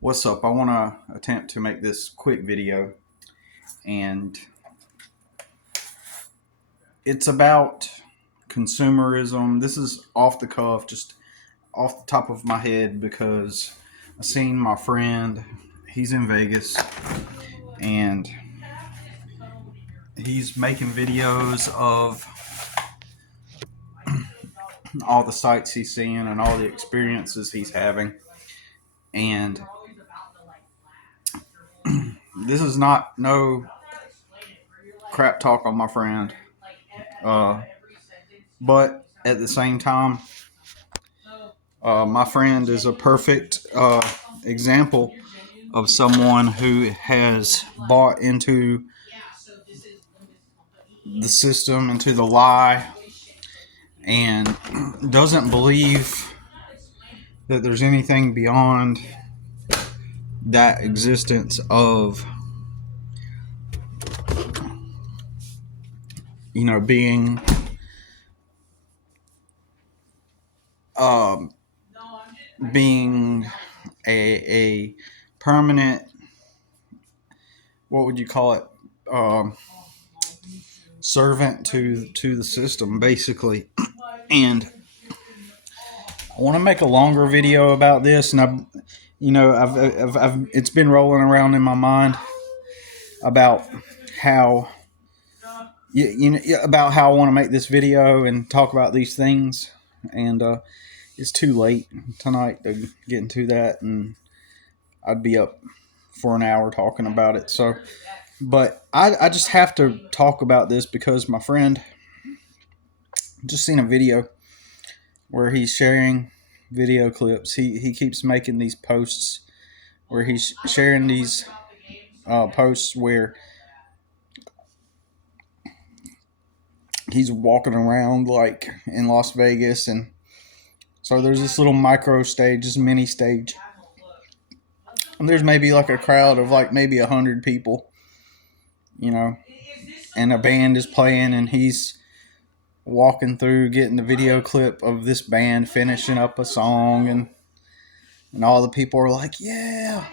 What's up? I want to attempt to make this quick video, and it's about consumerism. This is off the cuff, just off the top of my head, because I seen my friend. He's in Vegas, and he's making videos of all the sights he's seeing and all the experiences he's having. And this is not no crap talk on my friend, but at the same time, my friend is a perfect example of someone who has bought into the system, into the lie, and doesn't believe that there's anything beyond that existence of, being um, being a permanent, what would you call it, servant to the system, basically. And I want to make a longer video about this, and I've it's been rolling around in my mind about how about how I want to make this video and talk about these things, and it's too late tonight to get into that, and I'd be up for an hour talking about it. So, but I just have to talk about this because my friend just seen a video where he's sharing video clips. He keeps making these posts where he's sharing these posts where he's walking around like in Las Vegas, and so there's this little micro stage, this mini stage, and there's maybe like a crowd of like maybe 100 people, and a band is playing, and he's walking through getting the video clip of this band finishing up a song, and all the people are like, yeah.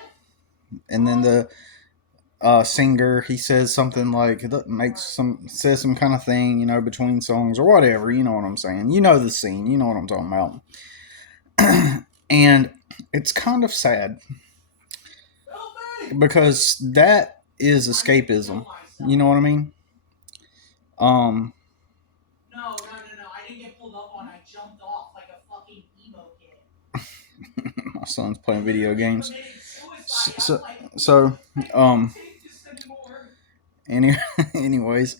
And then the singer, he says something like, says some kind of thing, between songs or whatever. You know what I'm saying? You know the scene. You know what I'm talking about. And it's kind of sad because that is escapism. You know what I mean? I didn't get pulled up on. I jumped off like a fucking emo kid. My son's playing video games. So, any, anyways,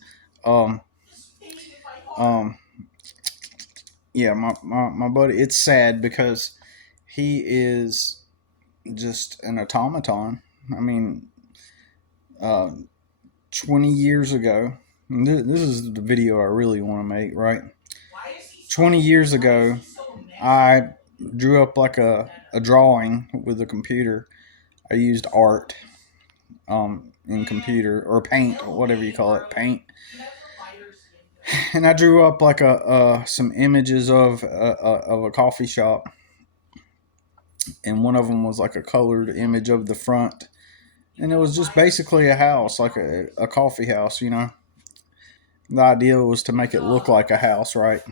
yeah, my buddy. It's sad because he is just an automaton. I mean, 20 years ago, and this is the video I really want to make, right? 20 years ago, I drew up like a drawing with a computer. I used art in computer, or paint, or whatever you call it, paint. And I drew up like some images of a coffee shop, and one of them was like a colored image of the front, and it was just basically a house, like a coffee house. The idea was to make it look like a house, right?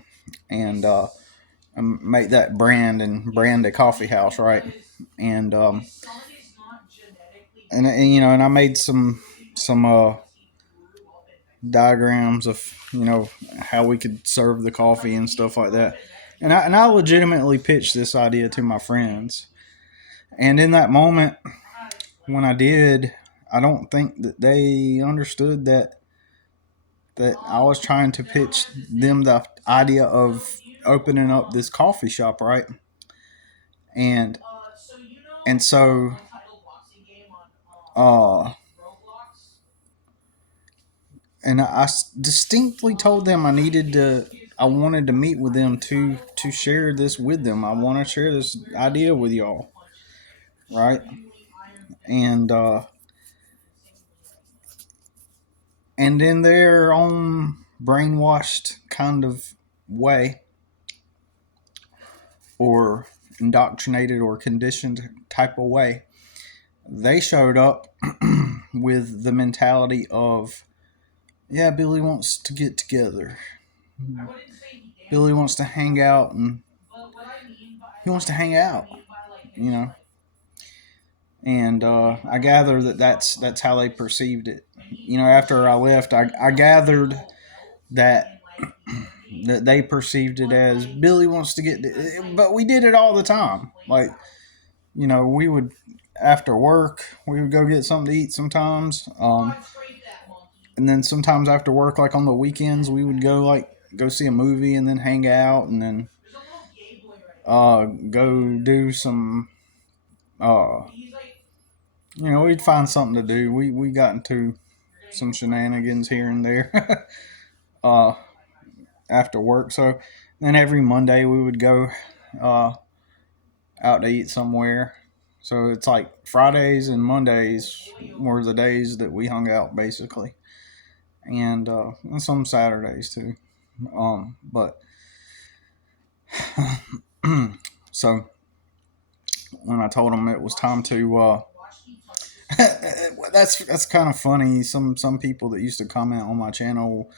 And make that brand a coffee house, right? And and I made some diagrams of how we could serve the coffee and stuff like that. And I legitimately pitched this idea to my friends. And in that moment, when I did, I don't think that they understood that I was trying to pitch them the idea of opening up this coffee shop, right? And so and I distinctly told them I wanted to meet with them to share this with them. I want to share this idea with y'all, right? And in their own brainwashed kind of way, or indoctrinated or conditioned type of way, they showed up with the mentality of, yeah, Billy wants to get together. Billy wants to hang out, and he wants to hang out, you know. And I gather that that's how they perceived it. After I left, I gathered that that they perceived it as Billy wants to get, but we did it all the time. Like, we would, after work, we would go get something to eat sometimes. And then sometimes after work, like on the weekends, we would go see a movie and then hang out, and then go do some, we'd find something to do. We got into some shenanigans here and there uh, after work. So then every Monday we would go uh, out to eat somewhere. So it's like Fridays and Mondays were the days that we hung out, basically, and some Saturdays too. But so when I told them it was time to, that's kind of funny. Some people that used to comment on my channel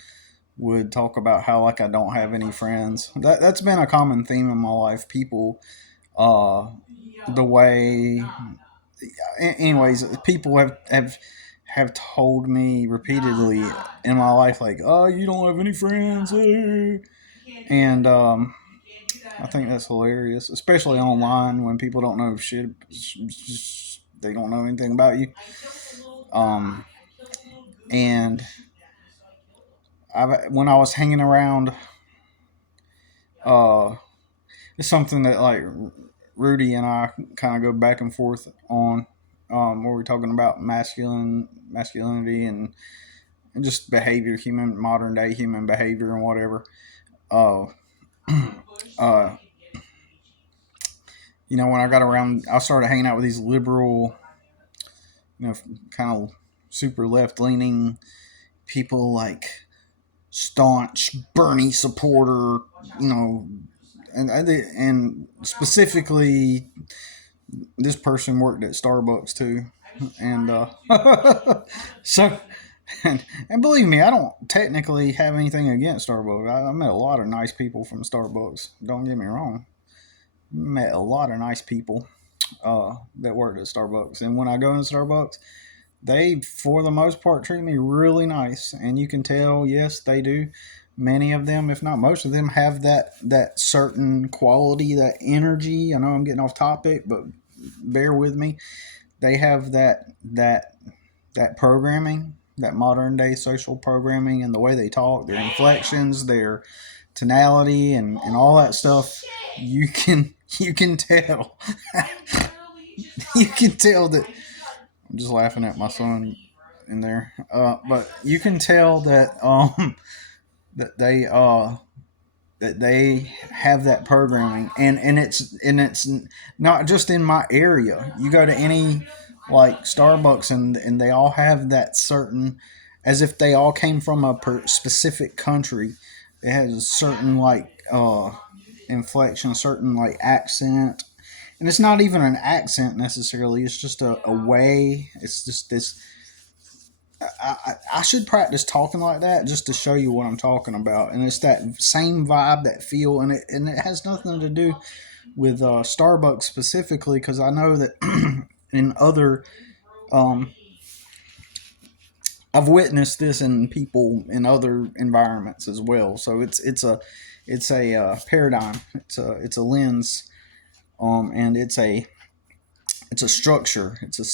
would talk about how, like, I don't have any friends. That's been a common theme in my life. People, the way, anyways, people have told me repeatedly in my life, like, oh, you don't have any friends, and I think that's hilarious, especially online when people don't know shit. They don't know anything about you. And when I was hanging around, uh, it's something that, like, Rudy and I kind of go back and forth on, where we're talking about masculinity and just behavior, modern day human behavior and whatever. Uh, uh, when I got around, I started hanging out with these liberal, kind of super left leaning people, like staunch Bernie supporter, and specifically, this person worked at Starbucks too, and so. And believe me, I don't technically have anything against Starbucks. I met a lot of nice people from Starbucks. Don't get me wrong. Met a lot of nice people that worked at Starbucks. And when I go into Starbucks, they, for the most part, treat me really nice. And you can tell, yes, they do. Many of them, if not most of them, have that certain quality, that energy. I know I'm getting off topic, but bear with me. They have that programming, that modern day social programming, and the way they talk, their inflections, their tonality, and all that stuff. You can tell. You can tell that. I'm just laughing at my son in there, but you can tell that that they have that programming, and it's not just in my area. You go to any, like, Starbucks, and they all have that certain, as if they all came from a specific country. It has a certain, like, inflection, certain, like, accent, and it's not even an accent necessarily. It's just a way. It's just this. I should practice talking like that just to show you what I'm talking about. And it's that same vibe, that feel, and it has nothing to do with Starbucks specifically, because I know that in other, I've witnessed this in people in other environments as well. So it's a paradigm. It's a lens, and it's a structure. It's a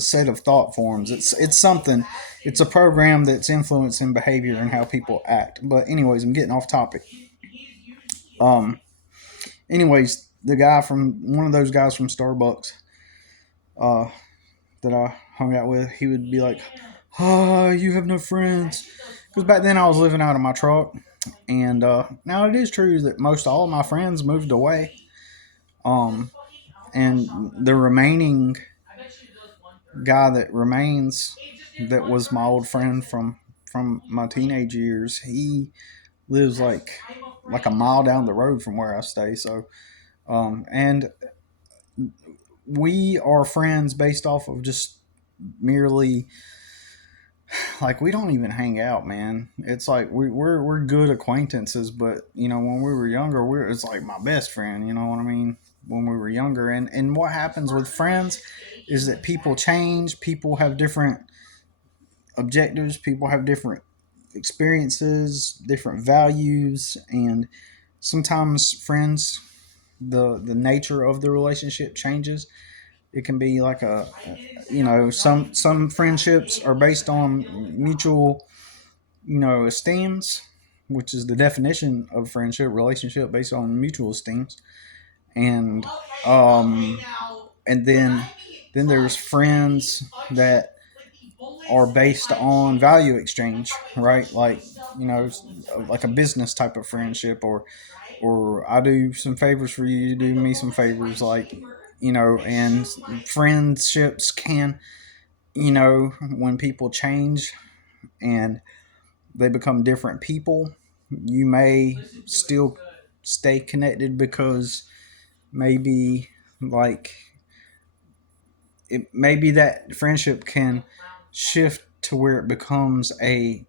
set of thought forms. It's something. It's a program that's influencing behavior and how people act. But anyways, I'm getting off topic. Anyways, one of those guys from Starbucks, that I hung out with, he would be like, "Oh, you have no friends," because back then I was living out of my truck, and now it is true that most all of my friends moved away. And the remaining guy that remains, that was my old friend from my teenage years, he lives like a mile down the road from where I stay. So, and we are friends based off of just merely, like, we don't even hang out, man. It's like we're good acquaintances, but when we were younger, it's like my best friend. You know what I mean? When we were younger, and what happens with friends is that people change. People have different objectives. People have different experiences, different values, and sometimes friends, the nature of the relationship changes. It can be like some friendships are based on mutual, esteems, which is the definition of friendship relationship, based on mutual esteems. And and then there's friends that are based on value exchange, right? Like, like a business type of friendship, or I do some favors for you, you do me some favors, like, and friendships can, when people change and they become different people, you may still stay connected because maybe, like, maybe that friendship can shift to where it becomes a,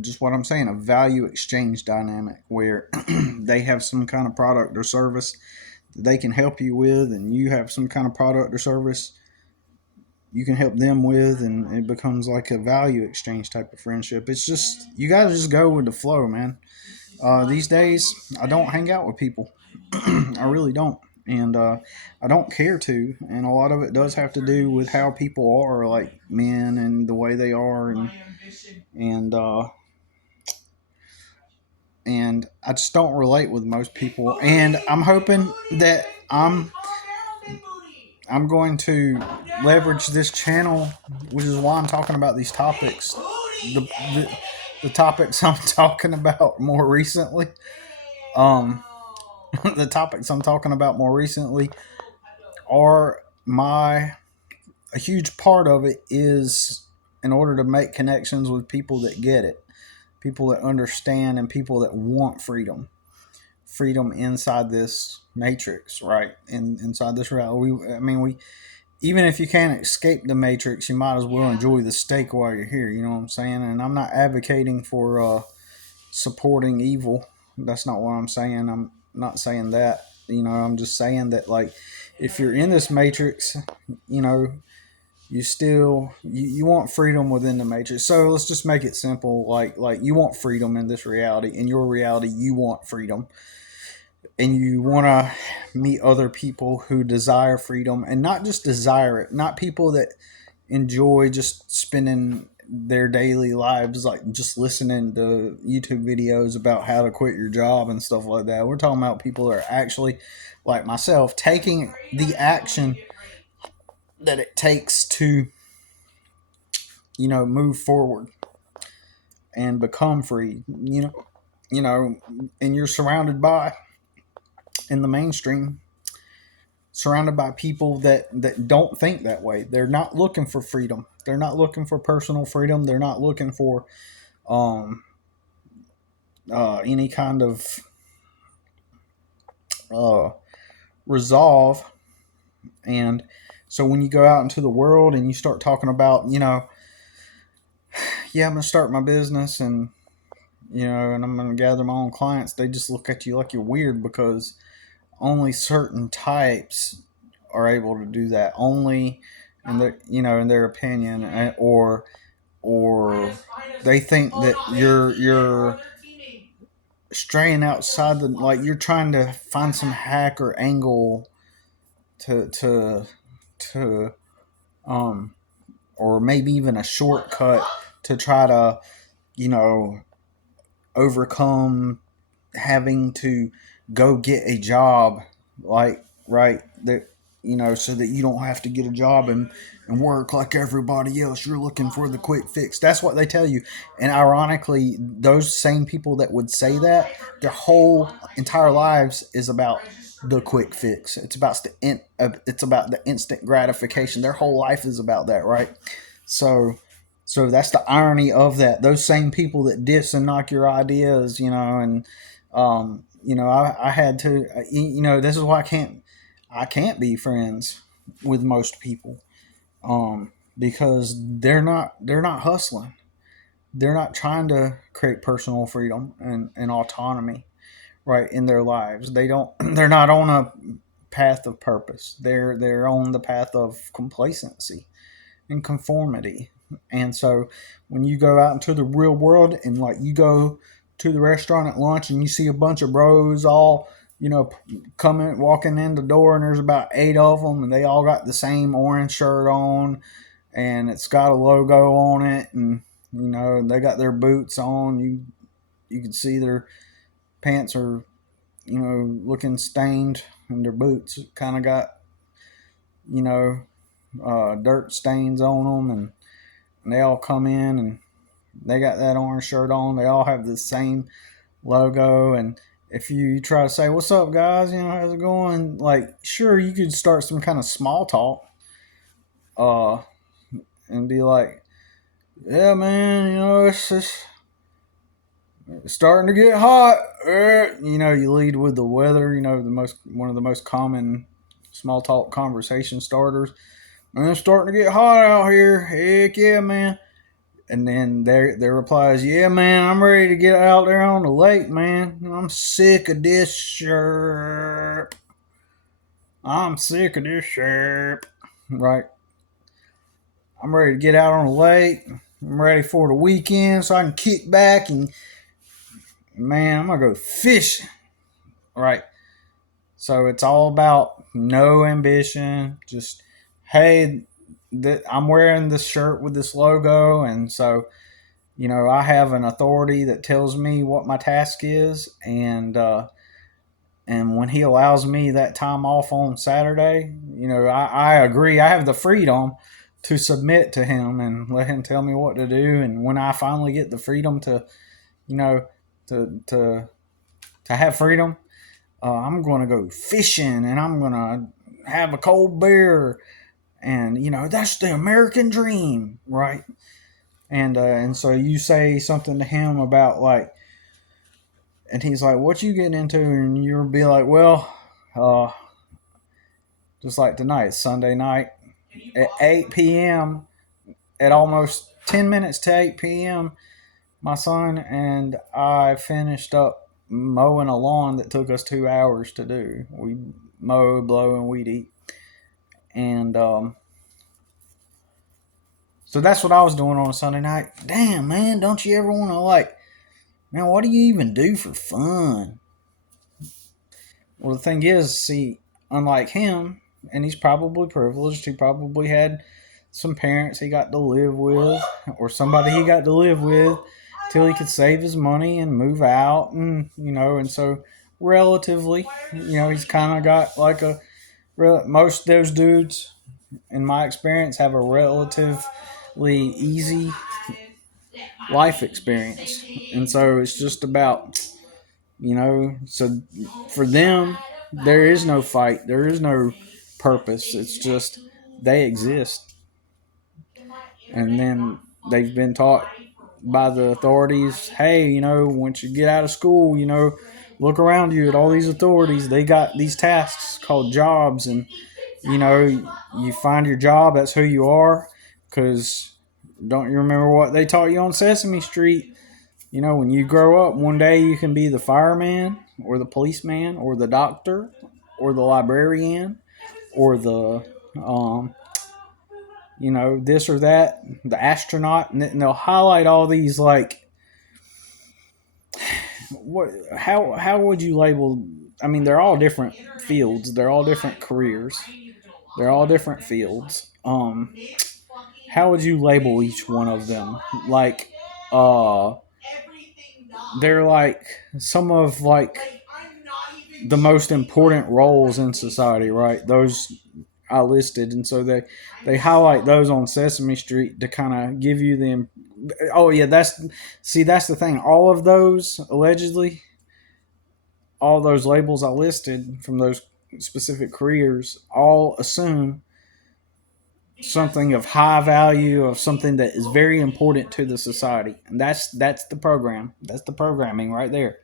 just what I'm saying, a value exchange dynamic where they have some kind of product or service that they can help you with, and you have some kind of product or service you can help them with, and it becomes like a value exchange type of friendship. It's just, you gotta just go with the flow, man. These days, I don't hang out with people. I really don't. And I don't care to. And a lot of it does have to do with how people are, like men, and the way they are, and and I just don't relate with most people. And I'm hoping that I'm going to leverage this channel, which is why I'm talking about these topics. The topics I'm talking about more recently. Um, the topics I'm talking about more recently are a huge part of it is in order to make connections with people that get it, people that understand, and people that want freedom inside this matrix, right? Inside this reality. We even if you can't escape the matrix, you might as well enjoy the steak while you're here. You know what I'm saying? And I'm not advocating for supporting evil. That's not what I'm saying. I'm not saying that. I'm just saying that, like, if you're in this matrix, you still you want freedom within the matrix. So let's just make it simple. Like you want freedom in this reality. In your reality, you want freedom, and you want to meet other people who desire freedom, and not just desire it, not people that enjoy just spending their daily lives like just listening to YouTube videos about how to quit your job and stuff like that. We're talking about people that are actually, like myself, taking the action that it takes to, move forward and become free. And you're surrounded by, in the mainstream, surrounded by people that don't think that way. They're not looking for freedom. They're not looking for personal freedom. They're not looking for um, any kind of uh, resolve. And so when you go out into the world and you start talking about, yeah, I'm going to start my business, and I'm going to gather my own clients, they just look at you like you're weird, because only certain types are able to do that. Only in their opinion, or they think that you're straying outside the, like, you're trying to find some hack or angle to um or maybe even a shortcut to try to, you know overcome having to go get a job, like, right, that, so that you don't have to get a job and work like everybody else. You're looking for the quick fix. That's what they tell you. And ironically, those same people that would say that, their whole entire lives is about the quick fix. It's about the instant gratification. Their whole life is about that, right? So that's the irony of that. Those same people that diss and knock your ideas, and I had to, this is why I can't be friends with most people, because they're not hustling. They're not trying to create personal freedom and autonomy, right, in their lives. They're not on a path of purpose. They're on the path of complacency and conformity. And so when you go out into the real world and like you go to the restaurant at lunch and you see a bunch of bros all, coming walking in the door, and there's about 8 of them, and they all got the same orange shirt on, and it's got a logo on it, and they got their boots on. You can see their pants are, looking stained, and their boots kind of got, you know dirt stains on them, and they all come in and they got that orange shirt on. They all have the same logo, and if you try to say, "What's up, guys? How's it going?" Like, sure, you could start some kind of small talk, uh, and be like, "Yeah, man, it's just starting to get hot." You lead with the weather. One of the most common small talk conversation starters. "Man, it's starting to get hot out here. Heck yeah, man." And then their reply is, "Yeah, man, I'm ready to get out there on the lake, man. I'm sick of this shirt. I'm sick of this shirt." Right? "I'm ready to get out on the lake. I'm ready for the weekend so I can kick back and, man, I'm going to go fishing." Right? So it's all about no ambition. Just, hey, I'm wearing this shirt with this logo, and so I have an authority that tells me what my task is, and when he allows me that time off on Saturday, I agree. I have the freedom to submit to him and let him tell me what to do. And when I finally get the freedom to, you know, to have freedom, I'm going to go fishing, and I'm going to have a cold beer, and that's the American dream, right? And so you say something to him about, like, and he's like, "What you getting into?" And you'll be like, "Well, uh, just like tonight, Sunday night at 8 p.m. At almost 10 minutes to 8 p.m., my son and I finished up mowing a lawn that took us 2 hours to do. We mow, blow, and weed eat, and so that's what I was doing on a Sunday night. Damn, man, don't you ever want to, like, man, what do you even do for fun? Well, the thing is, see, unlike him, and he's probably privileged, he probably had some parents he got to live with, or somebody he got to live with till he could save his money and move out, and so relatively, he's kind of got like most of those dudes, in my experience, have a relatively easy life experience, and so it's just about, so for them, there is no fight, there is no purpose. It's just they exist, and then they've been taught by the authorities, hey, once you get out of school, look around you at all these authorities. They got these tasks called jobs, and you find your job. That's who you are. Because don't you remember what they taught you on Sesame Street? When you grow up, one day you can be the fireman, or the policeman, or the doctor, or the librarian, or the this or that, the astronaut, and they'll highlight all these, like, what, how would you label? I mean, they're all different fields. They're all different careers. They're all different fields. How would you label each one of them? Like, they're like some of, like, the most important roles in society, right? Those I listed, and so they highlight those on Sesame Street to kind of give you the. Oh yeah, that's the thing. All of those, allegedly, all those labels I listed from those specific careers, all assume something of high value, of something that is very important to the society, and that's the program. That's the programming right there.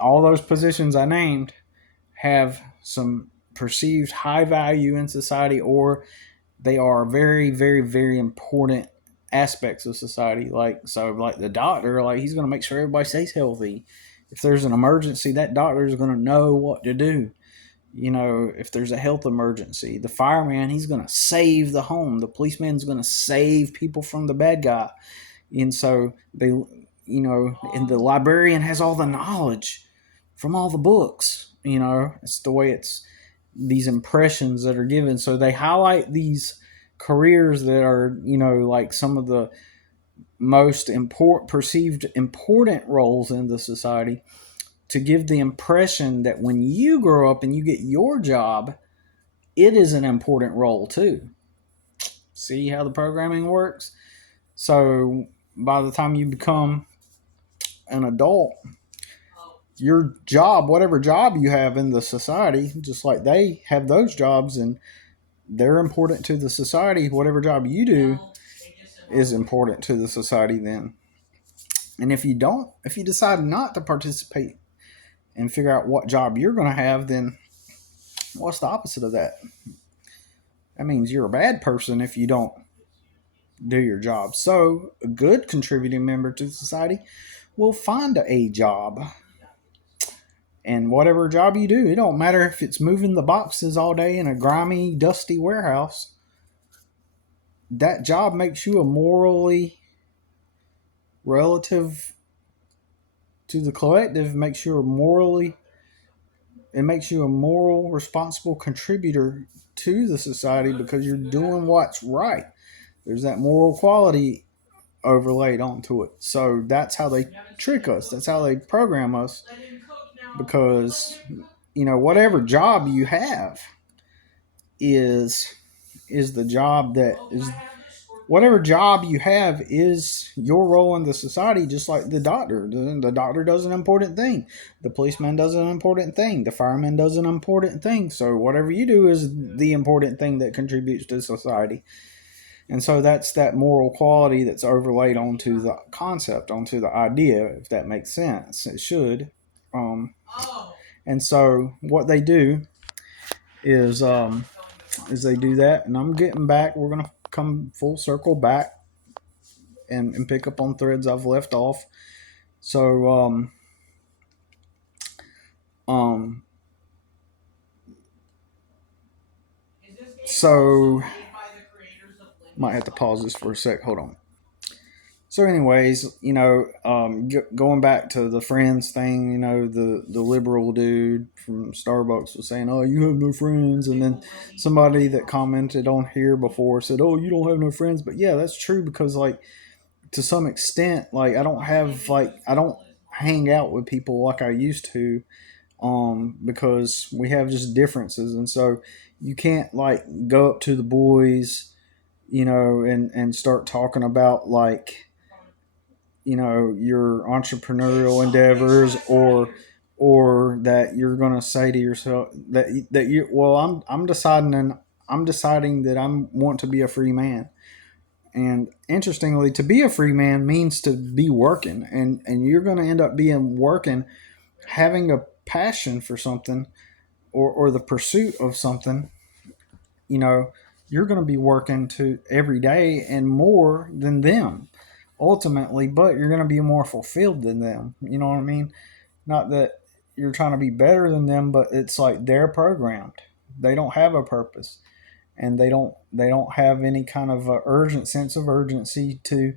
all those positions I named have some perceived high value in society, or they are very, very, very important aspects of society. Like, so like the doctor, like he's going to make sure everybody stays healthy. If there's an emergency, that doctor is going to know what to do. You know, if there's a health emergency, the fireman, he's going to save the home. The policeman's going to save people from the bad guy. And so they, and the librarian has all the knowledge from all the books. It's the way it's these impressions that are given. So they highlight these careers that are, like some of the most perceived important roles in the society, to give the impression that when you grow up and you get your job, it is an important role too. See how the programming works? So by the time you become an adult, your job, whatever job you have in the society, just like they have those jobs and they're important to the society, whatever job you do is important to the society then. And if you decide not to participate and figure out what job you're going to have, then what's the opposite of that? That means you're a bad person if you don't do your job. So a good contributing member to society will find a job. And whatever job you do, it don't matter if it's moving the boxes all day in a grimy, dusty warehouse. That job makes you a morally, relative to the collective, makes you a moral, responsible contributor to the society because you're doing what's right. There's that moral quality overlaid onto it. So that's how they trick us. That's how they program us. Because, whatever job you have is the job that is, whatever job you have is your role in the society, just like the doctor. The doctor does an important thing. The policeman does an important thing. The fireman does an important thing. So whatever you do is the important thing that contributes to society. And so that's that moral quality that's overlaid onto the concept, onto the idea, if that makes sense. It should. And so what they do is they do that, and I'm getting back. We're going to come full circle back and pick up on threads I've left off. So might have to pause this for a sec. Hold on. So anyways, going back to the friends thing, the liberal dude from Starbucks was saying, oh, you have no friends. And then somebody that commented on here before said, oh, you don't have no friends. But yeah, that's true, because like to some extent, like I don't hang out with people like I used to, because we have just differences. And so you can't like go up to the boys, and start talking about like, your entrepreneurial endeavors, or that you're going to say to yourself that you, well, I'm deciding that I want to be a free man. And interestingly, to be a free man means to be working, and you're going to end up being working, having a passion for something, or the pursuit of something. You're going to be working to every day and more than them ultimately, but you're going to be more fulfilled than them. You know what I mean? Not that you're trying to be better than them, but it's like they're programmed. They don't have a purpose, and they don't have any kind of urgent sense of urgency to,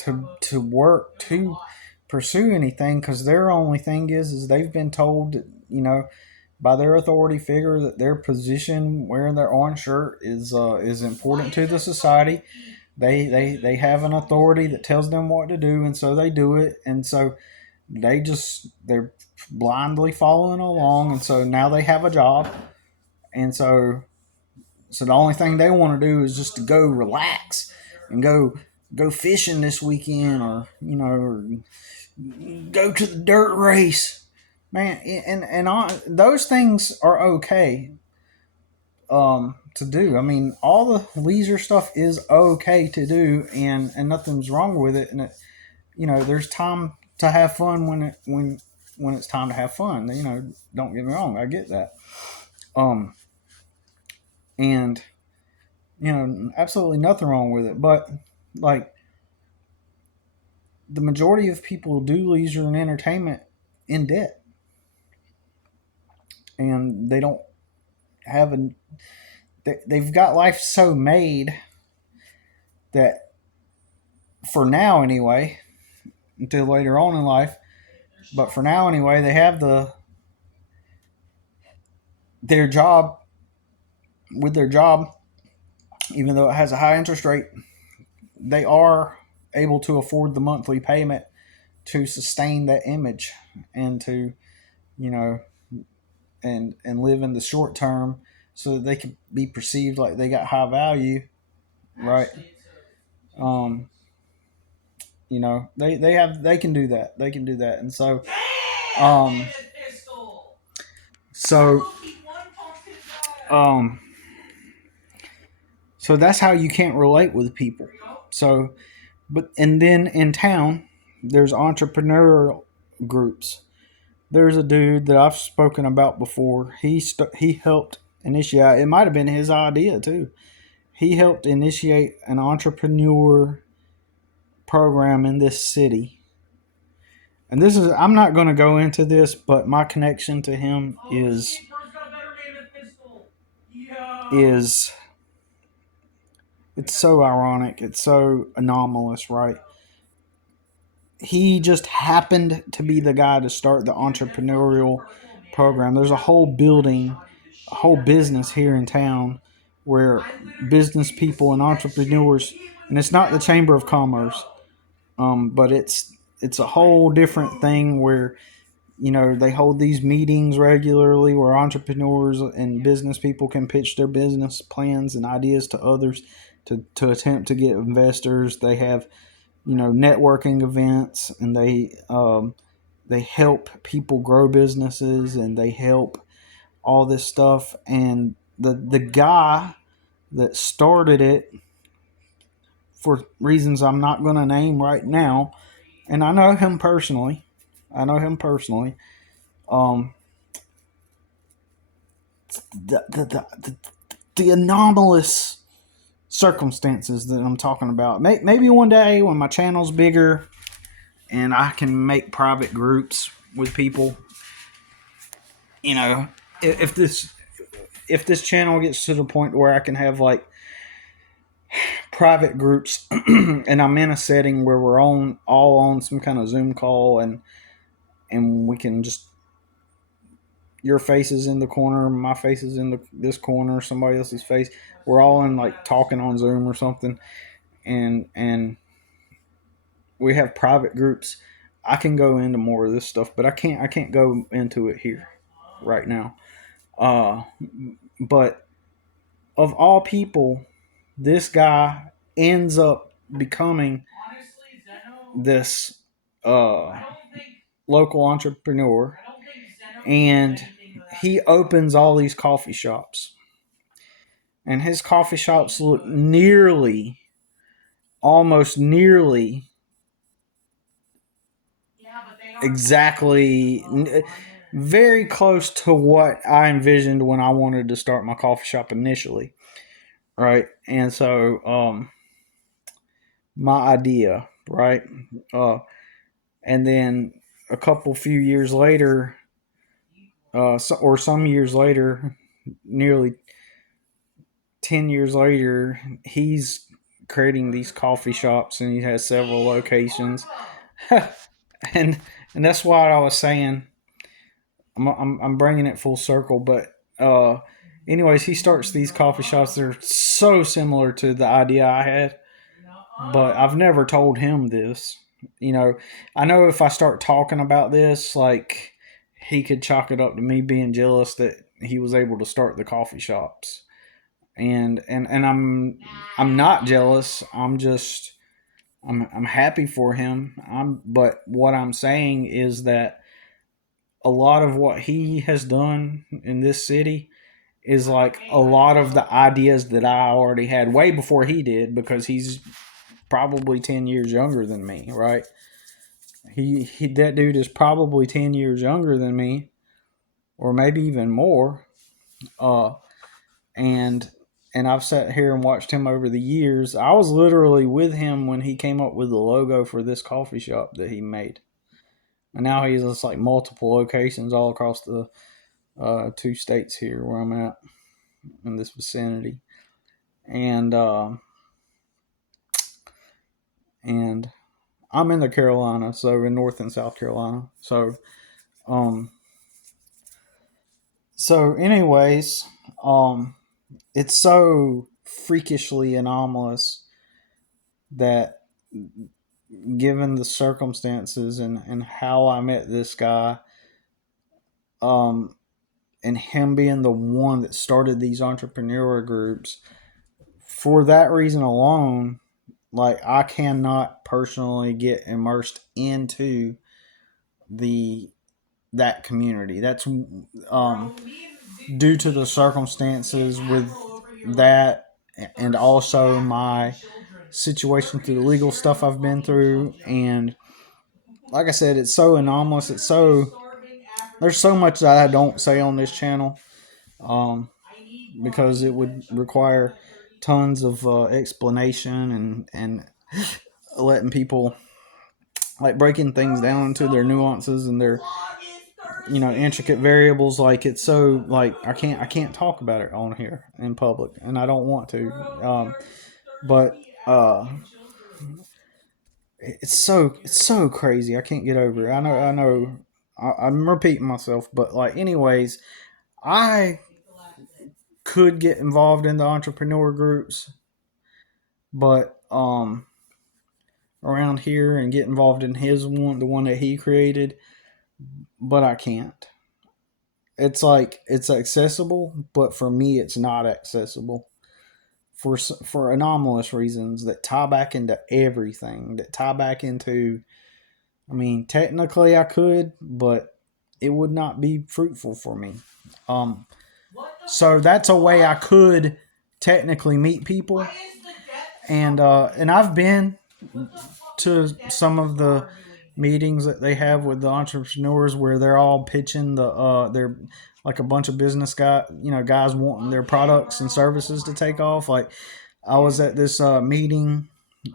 to work to pursue anything, because their only thing is they've been told that, by their authority figure, that their position wearing their orange shirt is important to the society. They have an authority that tells them what to do, and so they do it. And so they're blindly following along, and so now they have a job. And so the only thing they want to do is just to go relax and go fishing this weekend, or or go to the dirt race, man. And those things are okay to do. I mean, all the leisure stuff is okay to do, and nothing's wrong with it. And there's time to have fun when it's time to have fun. Don't get me wrong, I get that. Um, and absolutely nothing wrong with it. But like the majority of people do leisure and entertainment in debt, and they don't have they've got life so made that for now anyway, until later on in life, but for now anyway, they have their job with their job, even though it has a high interest rate, they are able to afford the monthly payment to sustain that image and to, you know, and live in the short term so that they can be perceived like they got high value, right? Um, they can do that. They can do that, and um, so um, so that's how you can't relate with people. So, and then in town, there's entrepreneurial groups. There's a dude that I've spoken about before. He helped initiate. It might have been his idea too. He helped initiate an entrepreneur program in this city. And this is, I'm not going to go into this, but my connection to him is it's so ironic. It's so anomalous, right? He just happened to be the guy to start the entrepreneurial program. There's a whole building, a whole business here in town where business people and entrepreneurs, and it's not the Chamber of Commerce, but it's a whole different thing where they hold these meetings regularly where entrepreneurs and business people can pitch their business plans and ideas to others to attempt to get investors. They have networking events, and they help people grow businesses, and they help all this stuff. And the guy that started it, for reasons I'm not going to name right now, and I know him personally. Um, the anomalous circumstances that I'm talking about. Maybe one day when my channel's bigger and I can make private groups with people, if this channel gets to the point where I can have like private groups and I'm in a setting where we're all on some kind of Zoom call, and we can just, your face is in the corner, my face is in this corner, somebody else's face, we're all in like talking on Zoom or something, and we have private groups. I can go into more of this stuff, but I can't go into it here right now. But of all people, this guy ends up becoming this local entrepreneur, and he opens all these coffee shops. And his coffee shops look almost nearly exactly, very close to what I envisioned when I wanted to start my coffee shop initially, right? And so, my idea, right? And then a few years later, or some years later, nearly 10 years later, he's creating these coffee shops, and he has several locations. and that's why I was saying, I'm bringing it full circle. But anyways, he starts these coffee shops that are so similar to the idea I had, but I've never told him this. I know if I start talking about this, like, he could chalk it up to me being jealous that he was able to start the coffee shops. And I'm not jealous. I'm happy for him. But what I'm saying is that a lot of what he has done in this city is like a lot of the ideas that I already had way before he did, because he's probably 10 years younger than me, right? He that dude is probably 10 years younger than me, or maybe even more. Uh, and and I've sat here and watched him over the years. I was literally with him when he came up with the logo for this coffee shop that he made, and now he's just like multiple locations all across the 2 states here where I'm at in this vicinity, and and I'm in the Carolina, so in North and South Carolina. Um, so anyways, um, it's so freakishly anomalous that given the circumstances and how I met this guy, um, and him being the one that started these entrepreneur groups, for that reason alone, like I cannot personally get immersed into the that community. That's due to the circumstances with that, and also my situation through the legal stuff I've been through. And like I said, it's so anomalous. It's so there's so much that I don't say on this channel, um, because it would require tons of explanation and letting people like breaking things down into their nuances and their intricate variables. Like it's so like I can't talk about it on here in public, and I don't want to. But it's so crazy. I can't get over it. I know. I'm repeating myself, but like, anyways, I could get involved in the entrepreneur groups, but around here and get involved in the one that he created, but I can't. It's like it's accessible, but for me, it's not accessible for anomalous reasons that tie back into everything. That tie back into. I mean, technically, I could, but it would not be fruitful for me. Um, so that's a way I could technically meet people, and I've been to some of the meetings that they have with the entrepreneurs where they're all pitching they're like a bunch of business guys wanting their products and services to take off. Like I was at this meeting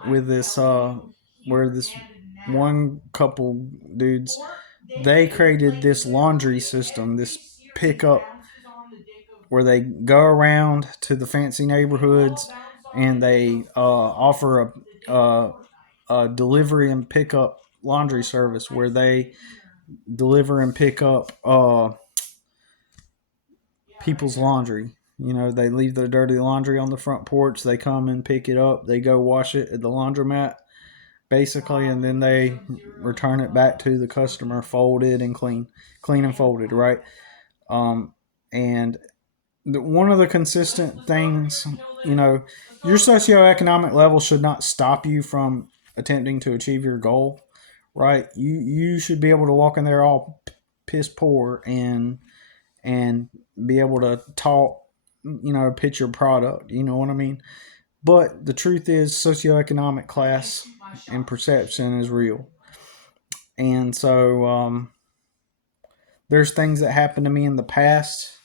with this where this one couple dudes, they created this laundry system, this pickup where they go around to the fancy neighborhoods and they offer a delivery and pickup laundry service where they deliver and pick up people's laundry. They leave their dirty laundry on the front porch. They come and pick it up. They go wash it at the laundromat, basically, and then they return it back to the customer, folded and clean and folded, right? And one of the consistent things, your socioeconomic level should not stop you from attempting to achieve your goal, right? You should be able to walk in there all piss poor and be able to talk, pitch your product. You know what I mean? But the truth is, socioeconomic class and perception is real, and so there's things that happened to me in the past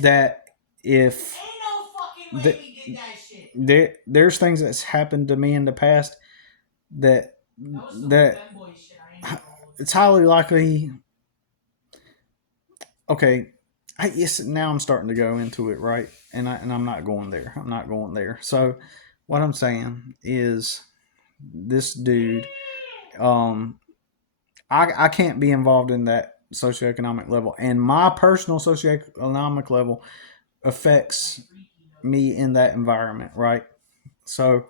that if there's things that's happened to me in the past that that it's highly likely. Okay, yes. Now I'm starting to go into it, right? And I'm not going there. I'm not going there. So what I'm saying is, this dude, I can't be involved in that socioeconomic level, and my personal socioeconomic level affects me in that environment, right? So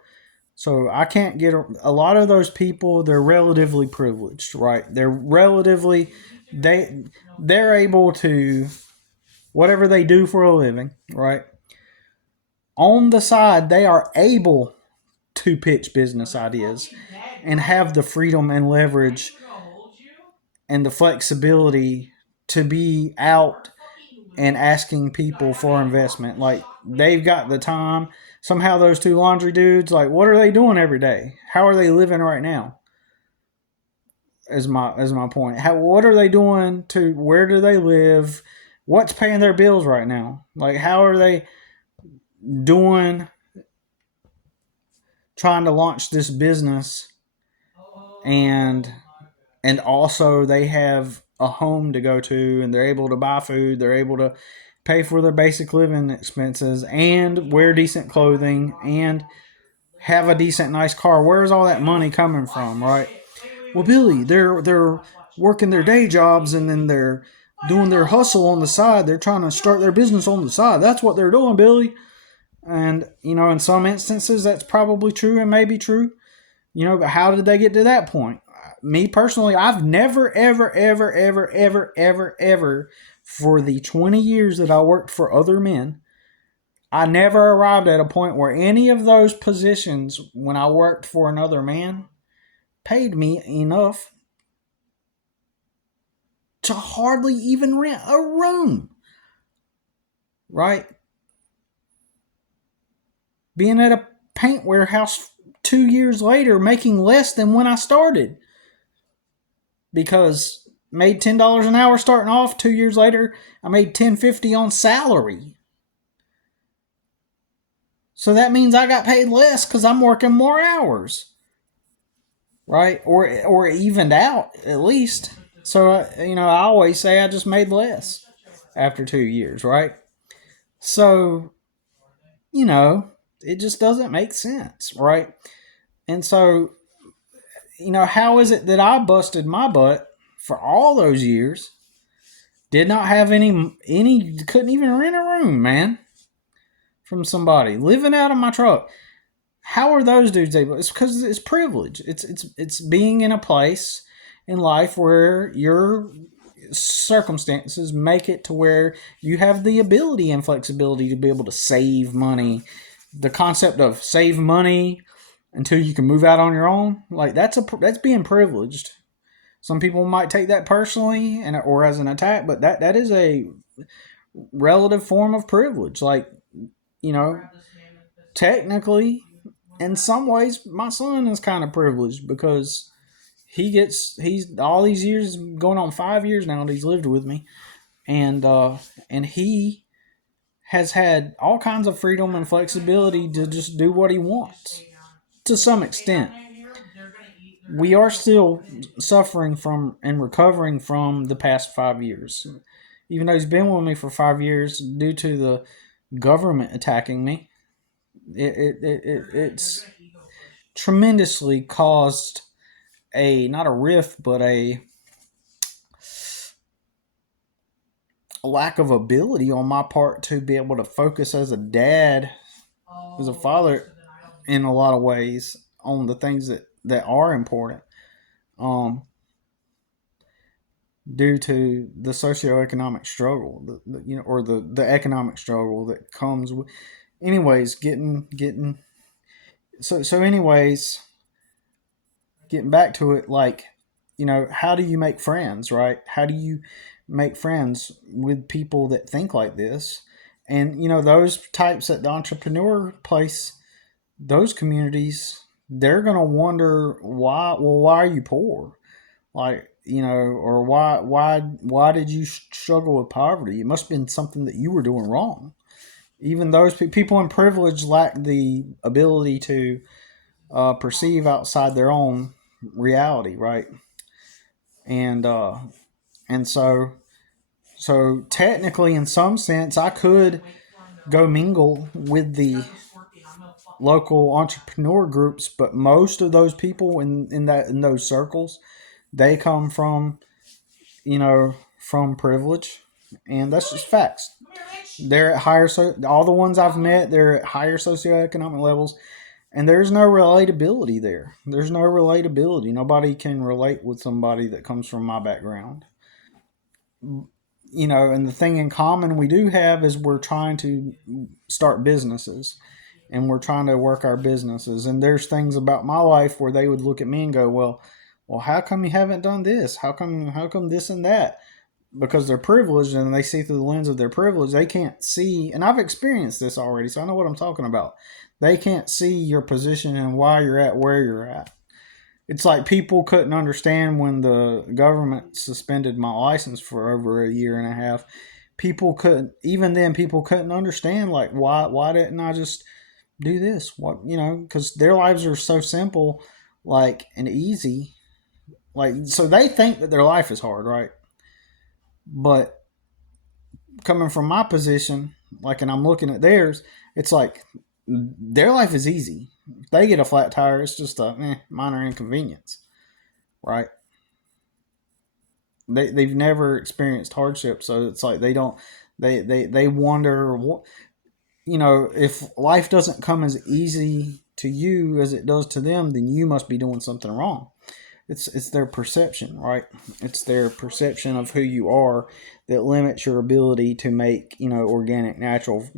I can't get a lot of those people. They're relatively privileged, right? They they're able to whatever they do for a living, right? On the side, they are able to pitch business ideas and have the freedom and leverage and the flexibility to be out and asking people for investment. Like they've got the time. Somehow those two laundry dudes, like, what are they doing every day? How are they living right now? Is my point. What are they doing to, where do they live? What's paying their bills right now? Like, how are they doing, trying to launch this business, and also they have a home to go to, and they're able to buy food, they're able to pay for their basic living expenses and wear decent clothing and have a decent nice car. Where's all that money coming from, right? Well, Billy, they're working their day jobs, and then they're doing their hustle on the side. They're trying to start their business on the side. That's what they're doing, Billy. And, in some instances, that's probably true and may be true. But how did they get to that point? Me personally, I've never, ever, ever, ever, ever, ever, ever, for the 20 years that I worked for other men, I never arrived at a point where any of those positions, when I worked for another man, paid me enough to hardly even rent a room. Right? Being at a paint warehouse 2 years later, making less than when I started. Because made $10 an hour starting off. 2 years later, I made $10.50 on salary. So that means I got paid less because I'm working more hours, right? Or evened out at least. So I always say I just made less after 2 years, right? So it just doesn't make sense, right? And so how is it that I busted my butt for all those years? Did not have any, couldn't even rent a room, man, from somebody, living out of my truck. How are those dudes able? It's because it's privilege. It's being in a place in life where your circumstances make it to where you have the ability and flexibility to be able to save money. The concept of save money until you can move out on your own, like that's being privileged. Some people might take that personally or as an attack, but that is a relative form of privilege. Like, technically, in some ways, my son is kind of privileged because he's all these years, going on 5 years now that he's lived with me, and he has had all kinds of freedom and flexibility to just do what he wants to some extent. We are still suffering from and recovering from the past 5 years. Even though he's been with me for 5 years, due to the government attacking me, it's tremendously caused not a rift, but a lack of ability on my part to be able to focus as a dad, as a father, in a lot of ways, on the things that are important, due to the socioeconomic struggle, or the economic struggle that comes with, anyways, getting so anyways, getting back to it, like, how do you make friends, right? How do you make friends with people that think like this? And those types at the entrepreneur place, those communities, they're gonna wonder why. Well, why are you poor? Like, or why did you struggle with poverty? It must have been something that you were doing wrong. Even those people in privilege lack the ability to perceive outside their own reality, right? And so technically, in some sense, I could go mingle with the local entrepreneur groups, but most of those people in those circles, they come from from privilege, and that's just facts. They're at higher, all the ones I've met, they're at higher socioeconomic levels, and there's no relatability there. There's no relatability. Nobody can relate with somebody that comes from my background. And the thing in common we do have is we're trying to start businesses, and we're trying to work our businesses. And there's things about my life where they would look at me and go, well, how come you haven't done this? How come this and that? Because they're privileged and they see through the lens of their privilege. They can't see, and I've experienced this already, so I know what I'm talking about. They can't see your position and why you're at where you're at. It's like people couldn't understand when the government suspended my license for over a year and a half. People couldn't, even then, people couldn't understand, like, why didn't I just do this? What, because their lives are so simple, like, and easy. Like, so they think that their life is hard, right? But coming from my position, like, and I'm looking at theirs, it's like their life is easy. If they get a flat tire, it's just a minor inconvenience, right? They've never experienced hardship, so it's like they wonder what, if life doesn't come as easy to you as it does to them, then you must be doing something wrong. It's their perception, right? It's their perception of who you are that limits your ability to make, organic, natural,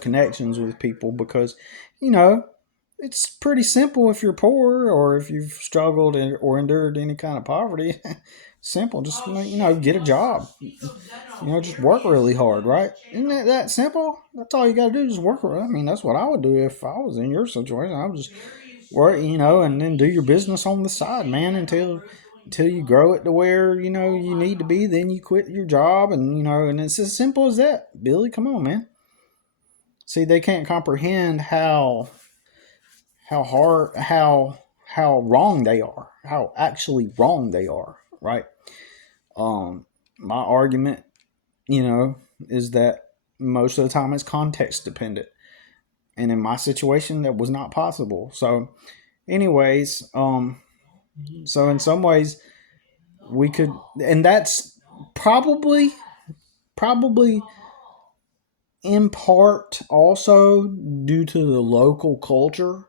connections with people, because, you know, it's pretty simple if you're poor or if you've struggled or endured any kind of poverty. Simple, just get a job. Just work really hard, right? Isn't that simple? That's all you got to do, just work. I mean, that's what I would do if I was in your situation. I would just work, and then do your business on the side, man, until you grow it to where you need to be. Then you quit your job, and it's as simple as that. Billy, come on, man. See, they can't comprehend how hard how wrong they are, how actually wrong they are, right? My argument, is that most of the time it's context dependent, and in my situation that was not possible. So anyways, so in some ways we could, and that's probably in part also due to the local culture.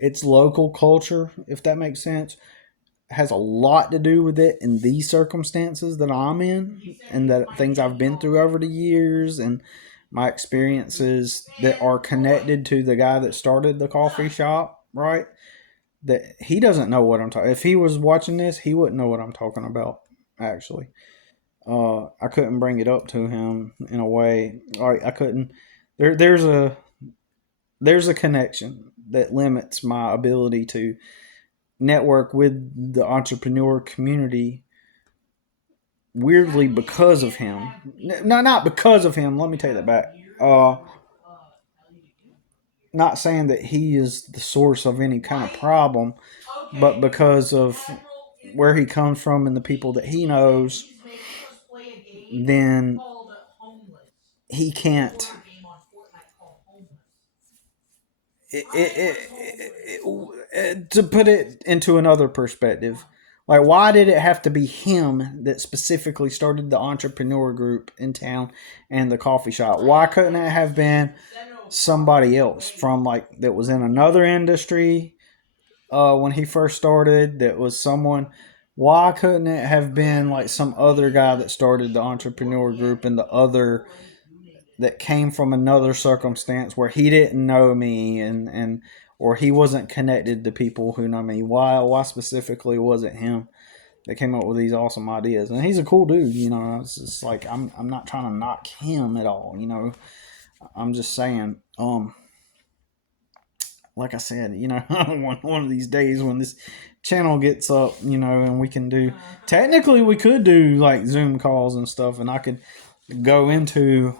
It's local culture, if that makes sense, has a lot to do with it in these circumstances that I'm in, and that things I've been through over the years, and my experiences that are connected to the guy that started the coffee shop, right? That he doesn't know what I'm talking. If he was watching this, he wouldn't know what I'm talking about. Actually, I couldn't bring it up to him in a way. I couldn't. There's a connection that limits my ability to network with the entrepreneur community, weirdly, because of him. No, not because of him. Let me take that back. Not saying that he is the source of any kind of problem, but because of where he comes from and the people that he knows, then he can't. To put it into another perspective, like, why did it have to be him that specifically started the entrepreneur group in town and the coffee shop? Why couldn't it have been somebody else from, like, that was in another industry when he first started, that was someone? Why couldn't it have been like some other guy that started the entrepreneur group and the other that came from another circumstance where he didn't know me, and or he wasn't connected to people who know me? Why specifically was it him that came up with these awesome ideas? And he's a cool dude, It's just like, I'm not trying to knock him at all, I'm just saying, like I said, one of these days when this channel gets up, and we can do, technically we could do like Zoom calls and stuff, and I could go into,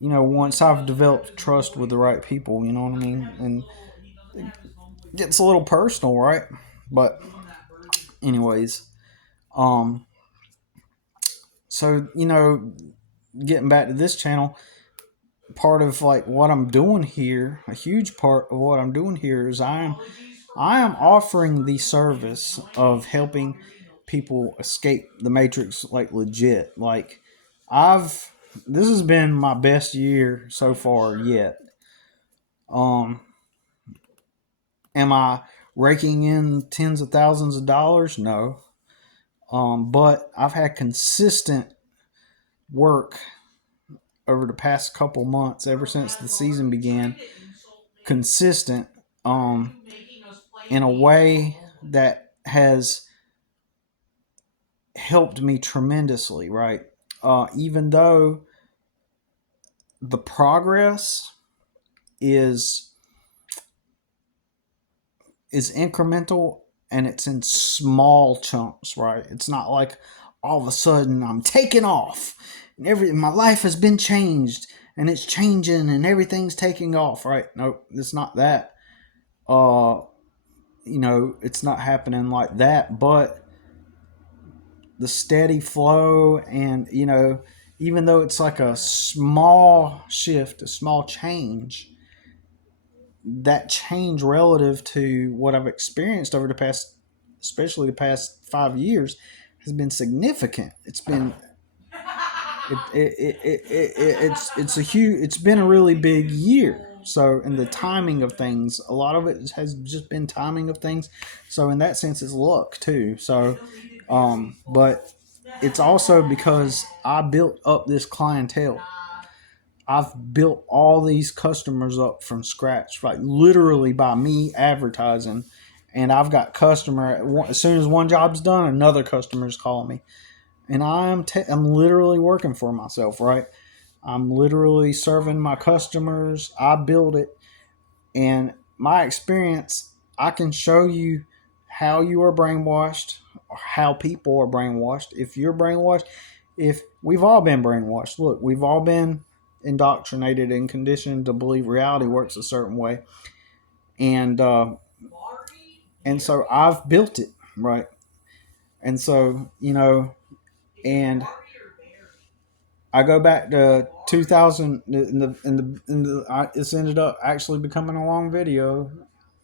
once I've developed trust with the right people, you know what I mean? And it gets a little personal, right? But anyways, so, getting back to this channel, part of like what I'm doing here, a huge part of what I'm doing here is I am offering the service of helping people escape the matrix, like, legit. Like, I've this has been my best year so far yet. Um, am I raking in tens of thousands of dollars? No. But I've had consistent work over the past couple months, ever since the season began. Consistent, in a way that has helped me tremendously, right? Even though the progress is is incremental and it's in small chunks, right? It's not like all of a sudden I'm taking off and my life has been changed and it's changing and everything's taking off, right? Nope, it's not that. Uh, it's not happening like that, but the steady flow and, even though it's like a small shift, a small change, that change relative to what I've experienced over the past, especially the past 5 years, has been significant. It's been a really big year. So, in the timing of things, a lot of it has just been timing of things. So, in that sense, it's luck too. So, but it's also because I built up this clientele. I've built all these customers up from scratch, like literally by me advertising. And I've got as soon as one job's done, another customer's calling me, and I'm literally working for myself, right? I'm literally serving my customers. I build it, and my experience, I can show you how you are brainwashed, or how people are brainwashed. If you're brainwashed, if we've all been brainwashed, look, we've all been indoctrinated and conditioned to believe reality works a certain way, and so I've built it, right? And so and I go back to 2000. It's ended up actually becoming a long video.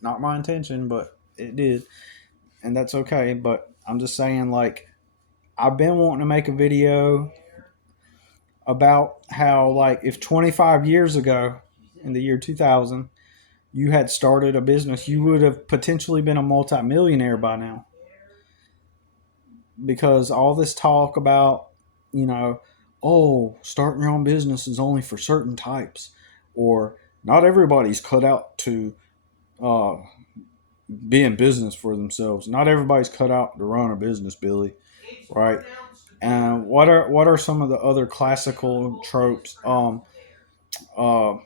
Not my intention, but it did, and that's okay. But I'm just saying, like, I've been wanting to make a video about how, like, if 25 years ago, in the year 2000, you had started a business, you would have potentially been a multimillionaire by now. Because all this talk about, you know, oh, starting your own business is only for certain types, or not everybody's cut out to uh, be in business for themselves. Not everybody's cut out to run a business, Billy, right? And what are some of the other classical tropes? Uh,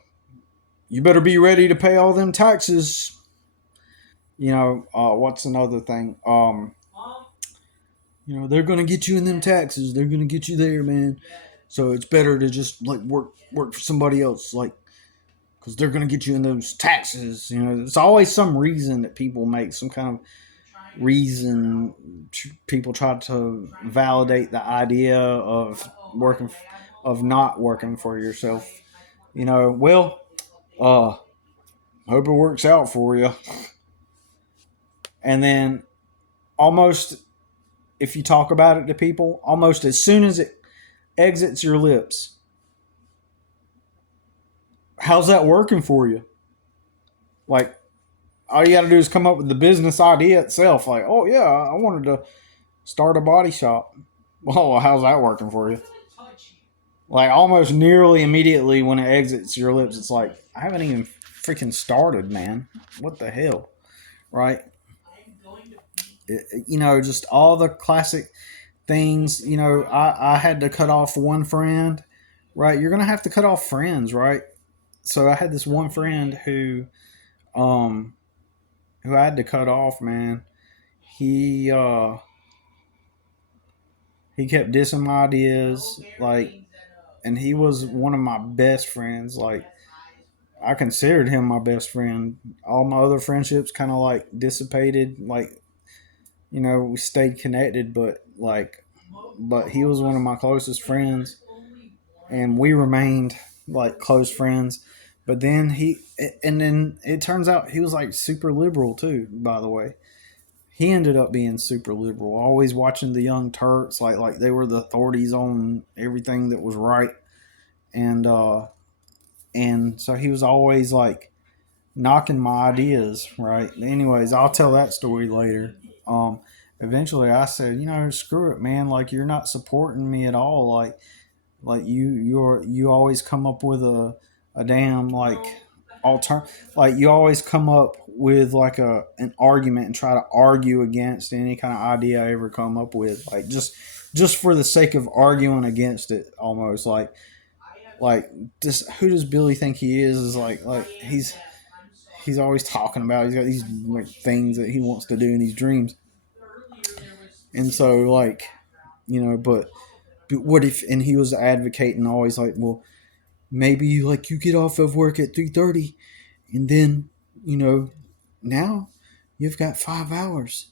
you better be ready to pay all them taxes. What's another thing? They're gonna get you in them taxes. They're gonna get you there, man. So it's better to just like work for somebody else, like, because they're gonna get you in those taxes. There's always some reason that people make, some kind of reason. People try to validate the idea of not working for yourself. Well, hope it works out for you. And then almost, if you talk about it to people, almost as soon as it exits your lips, how's that working for you? Like, all you got to do is come up with the business idea itself. Like, oh yeah, I wanted to start a body shop. Well, how's that working for you? Like, almost nearly immediately when it exits your lips, it's like, I haven't even freaking started, man. What the hell, right? Just all the classic things. I had to cut off one friend, right? You're gonna have to cut off friends, right? So I had this one friend um who I had to cut off, man. He kept dissing my ideas, like, and he was one of my best friends. Like, I considered him my best friend. All my other friendships kind of like dissipated. Like, we stayed connected, but he was one of my closest friends, and we remained like close friends. But then then it turns out he was like super liberal too, by the way. He ended up being super liberal, always watching the Young Turks, like they were the authorities on everything that was right. And so he was always like knocking my ideas, right? Anyways, I'll tell that story later. Eventually I said, screw it, man. Like, you're not supporting me at all. Like you always come up with a damn, like, like, you always come up with like an argument and try to argue against any kind of idea I ever come up with, like, just for the sake of arguing against it, almost like this. Who does Billy think he is? Is like he's always talking about. He's got these like things that he wants to do in these dreams, and so like but what if? And he was advocating always like, well, maybe like you get off of work at 3:30, and then you know now you've got 5 hours,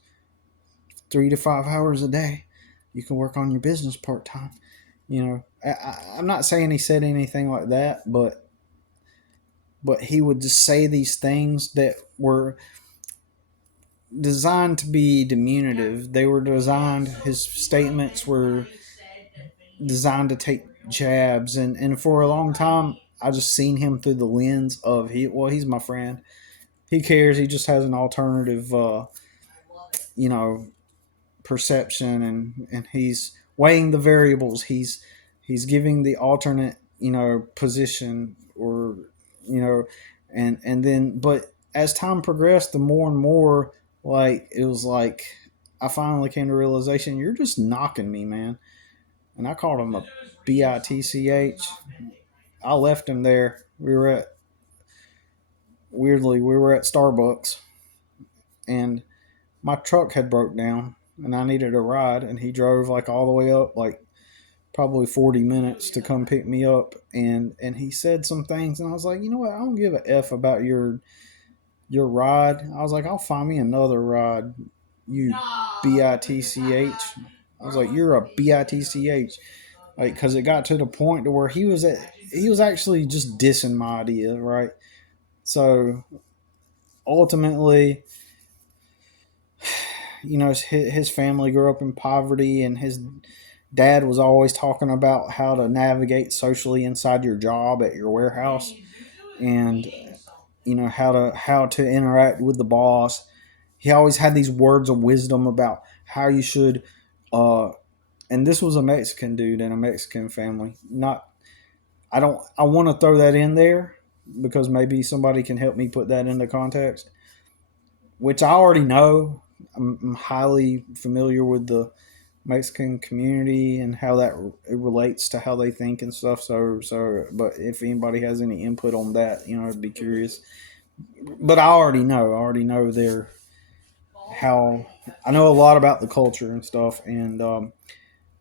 3 to 5 hours a day. You can work on your business part time. I'm not saying he said anything like that, but he would just say these things that were designed to be diminutive. They were designed. His statements were designed to take jabs, and for a long time, I just seen him through the lens of he's my friend. He cares. He just has an alternative, you know, perception, and he's weighing the variables. He's giving the alternate, position, or and then, but as time progressed, the more and more, like it was like I finally came to realization, you're just knocking me, man. And I called him a bitch. I left him there. We were at Starbucks, and my truck had broke down, and I needed a ride, and he drove like all the way up, like probably 40 minutes to come pick me up, and he said some things, and I was like, you know what? I don't give a f about your ride. I was like, I'll find me another ride. You bitch. I was like, you're a bitch. Like, because it got to the point to where he was actually just dissing my idea, right? So ultimately, his family grew up in poverty, and his dad was always talking about how to navigate socially inside your job at your warehouse, and how to interact with the boss. He always had these words of wisdom about how you should uh and this was a Mexican dude in a Mexican family. Not I want to throw that in there because maybe somebody can help me put that into context, which I already know. I'm highly familiar with the Mexican community and how that it relates to how they think and stuff. But if anybody has any input on that, I'd be curious. But I already know. I already know their how. I know a lot about the culture and stuff, and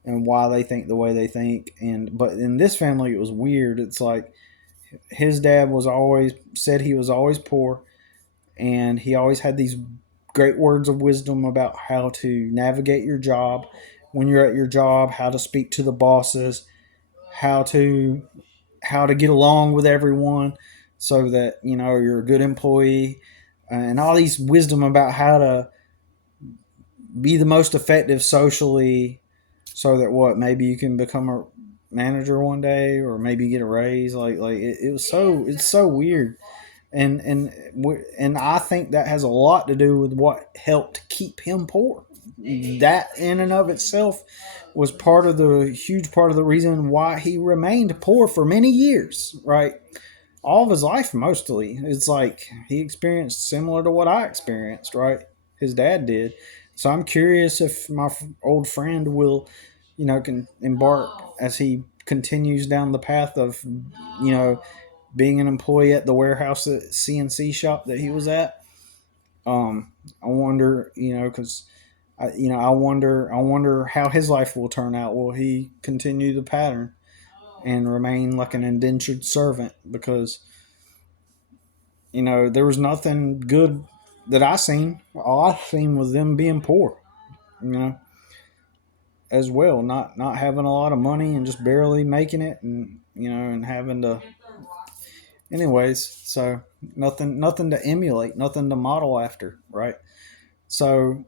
why they think the way they think. And but in this family, it was weird. It's like his dad was always said he was always poor, and he always had these great words of wisdom about how to navigate your job when you're at your job, how to speak to the bosses, how to get along with everyone so that you're a good employee, and all these wisdom about how to be the most effective socially, so that what maybe you can become a manager one day, or maybe get a raise. Like it's so weird. And I think that has a lot to do with what helped keep him poor. That in and of itself was huge part of the reason why he remained poor for many years, right? All of his life, mostly. It's like he experienced similar to what I experienced, right? His dad did. So I'm curious if my old friend will, can embark as he continues down the path of, you know, being an employee at the warehouse at CNC shop that he was at. I wonder, because I wonder how his life will turn out. Will he continue the pattern and remain like an indentured servant? Because there was nothing good that I seen. All I seen was them being poor, you know, as well. Not having a lot of money and just barely making it, and and having to. Anyways, so nothing to emulate, nothing to model after, right? So,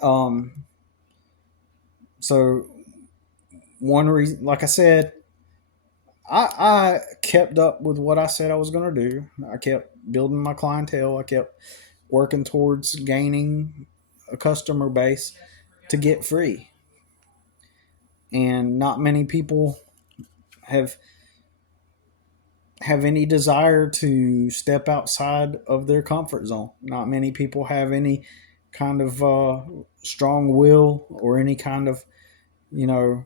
um, so one reason, like I said, I kept up with what I said I was going to do. I kept building my clientele. I kept working towards gaining a customer base to get free. And not many people have any desire to step outside of their comfort zone. Not many people have any kind of strong will, or any kind of you know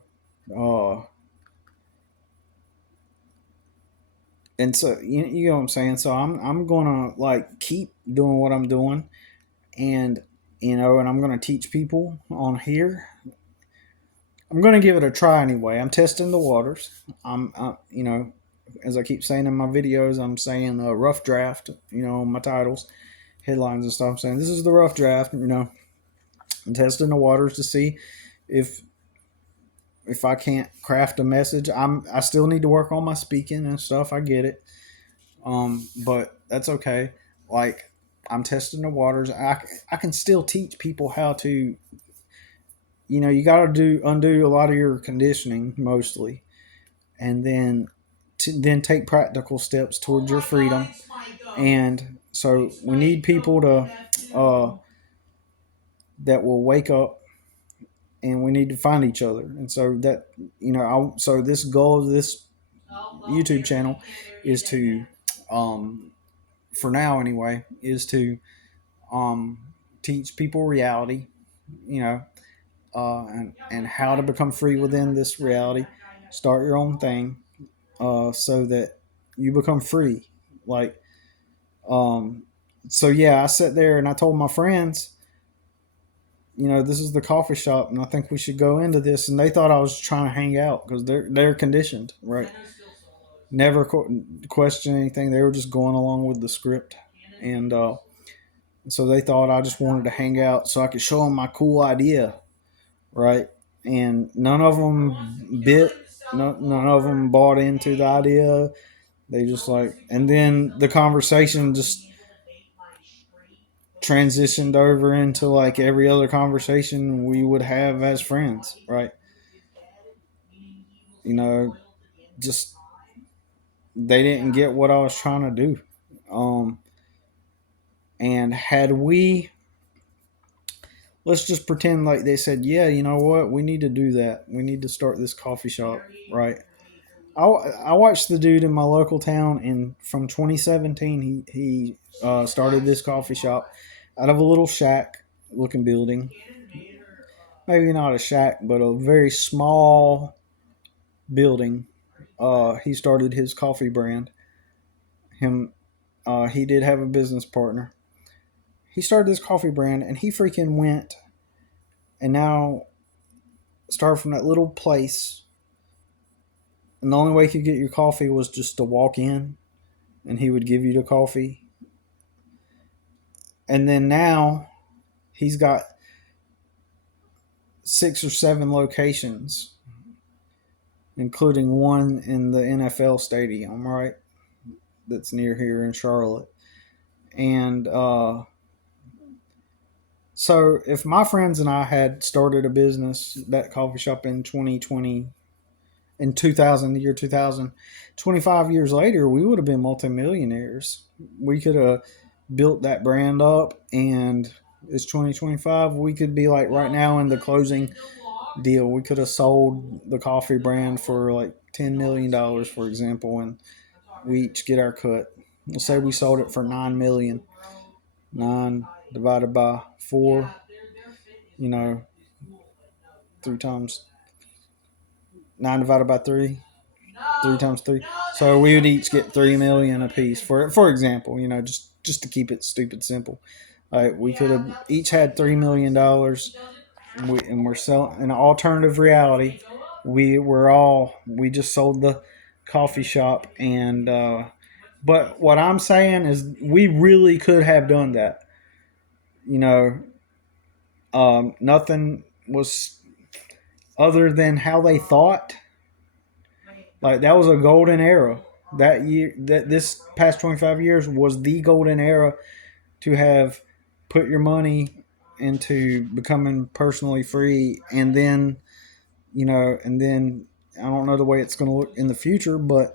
uh, And so you know what I'm saying. So I'm gonna like keep doing what I'm doing, and and I'm gonna teach people on here. I'm gonna give it a try anyway. I'm testing the waters. As I keep saying in my videos, I'm saying a rough draft. My titles, headlines, and stuff. I'm saying this is the rough draft. I'm testing the waters to see if I can't craft a message. I still need to work on my speaking and stuff. I get it. But that's okay. Like, I'm testing the waters. I can still teach people how to. You got to undo a lot of your conditioning mostly, and then take practical steps towards your freedom. And so we need people to that will wake up, and we need to find each other. And so that so this goal of this YouTube channel is to, for now anyway, is to um, teach people reality, you know, and how to become free within this reality. Start your own thing, so that you become free. Like, um, so yeah, I sat there and I told my friends, this is the coffee shop, and I think we should go into this. And they thought I was trying to hang out because they're conditioned, right? Never question anything. They were just going along with the script, and so they thought I just wanted to hang out so I could show them my cool idea, right? And none of them none of them bought into the idea. They just and then the conversation just transitioned over into like every other conversation we would have as friends, right? Just they didn't get what I was trying to do. And had we, let's just pretend like they said, yeah, you know what, we need to do that. We need to start this coffee shop, right? I watched the dude in my local town, and from 2017, he started this coffee shop out of a little shack looking building. Maybe not a shack, but a very small building. He started his coffee brand. He did have a business partner. He started this coffee brand, and he freaking went and now started from that little place. And the only way you could get your coffee was just to walk in, and he would give you the coffee. And then now he's got 6 or 7 locations, including one in the NFL stadium, right? That's near here in Charlotte. And so if my friends and I had started a business, that coffee shop in 2020, in 2000, the year 2000, 25 years later, we would have been multimillionaires. We could have built that brand up, and it's 2025. We could be like right now in the closing deal. We could have sold the coffee brand for like $10 million, for example, and we each get our cut. Let's say we sold it for $9 million. 9 divided by 4, 3 times 9 divided by 3, 3 times 3. So we would each get 3 million a piece, for example, just to keep it stupid simple. We could have each had $3 million, and we're selling an alternative reality. We just sold the coffee shop, and but what I'm saying is we really could have done that. Nothing was other than how they thought. Like, that was a golden era. That year, that this past 25 years was the golden era to have put your money into becoming personally free. And then I don't know the way it's going to look in the future, but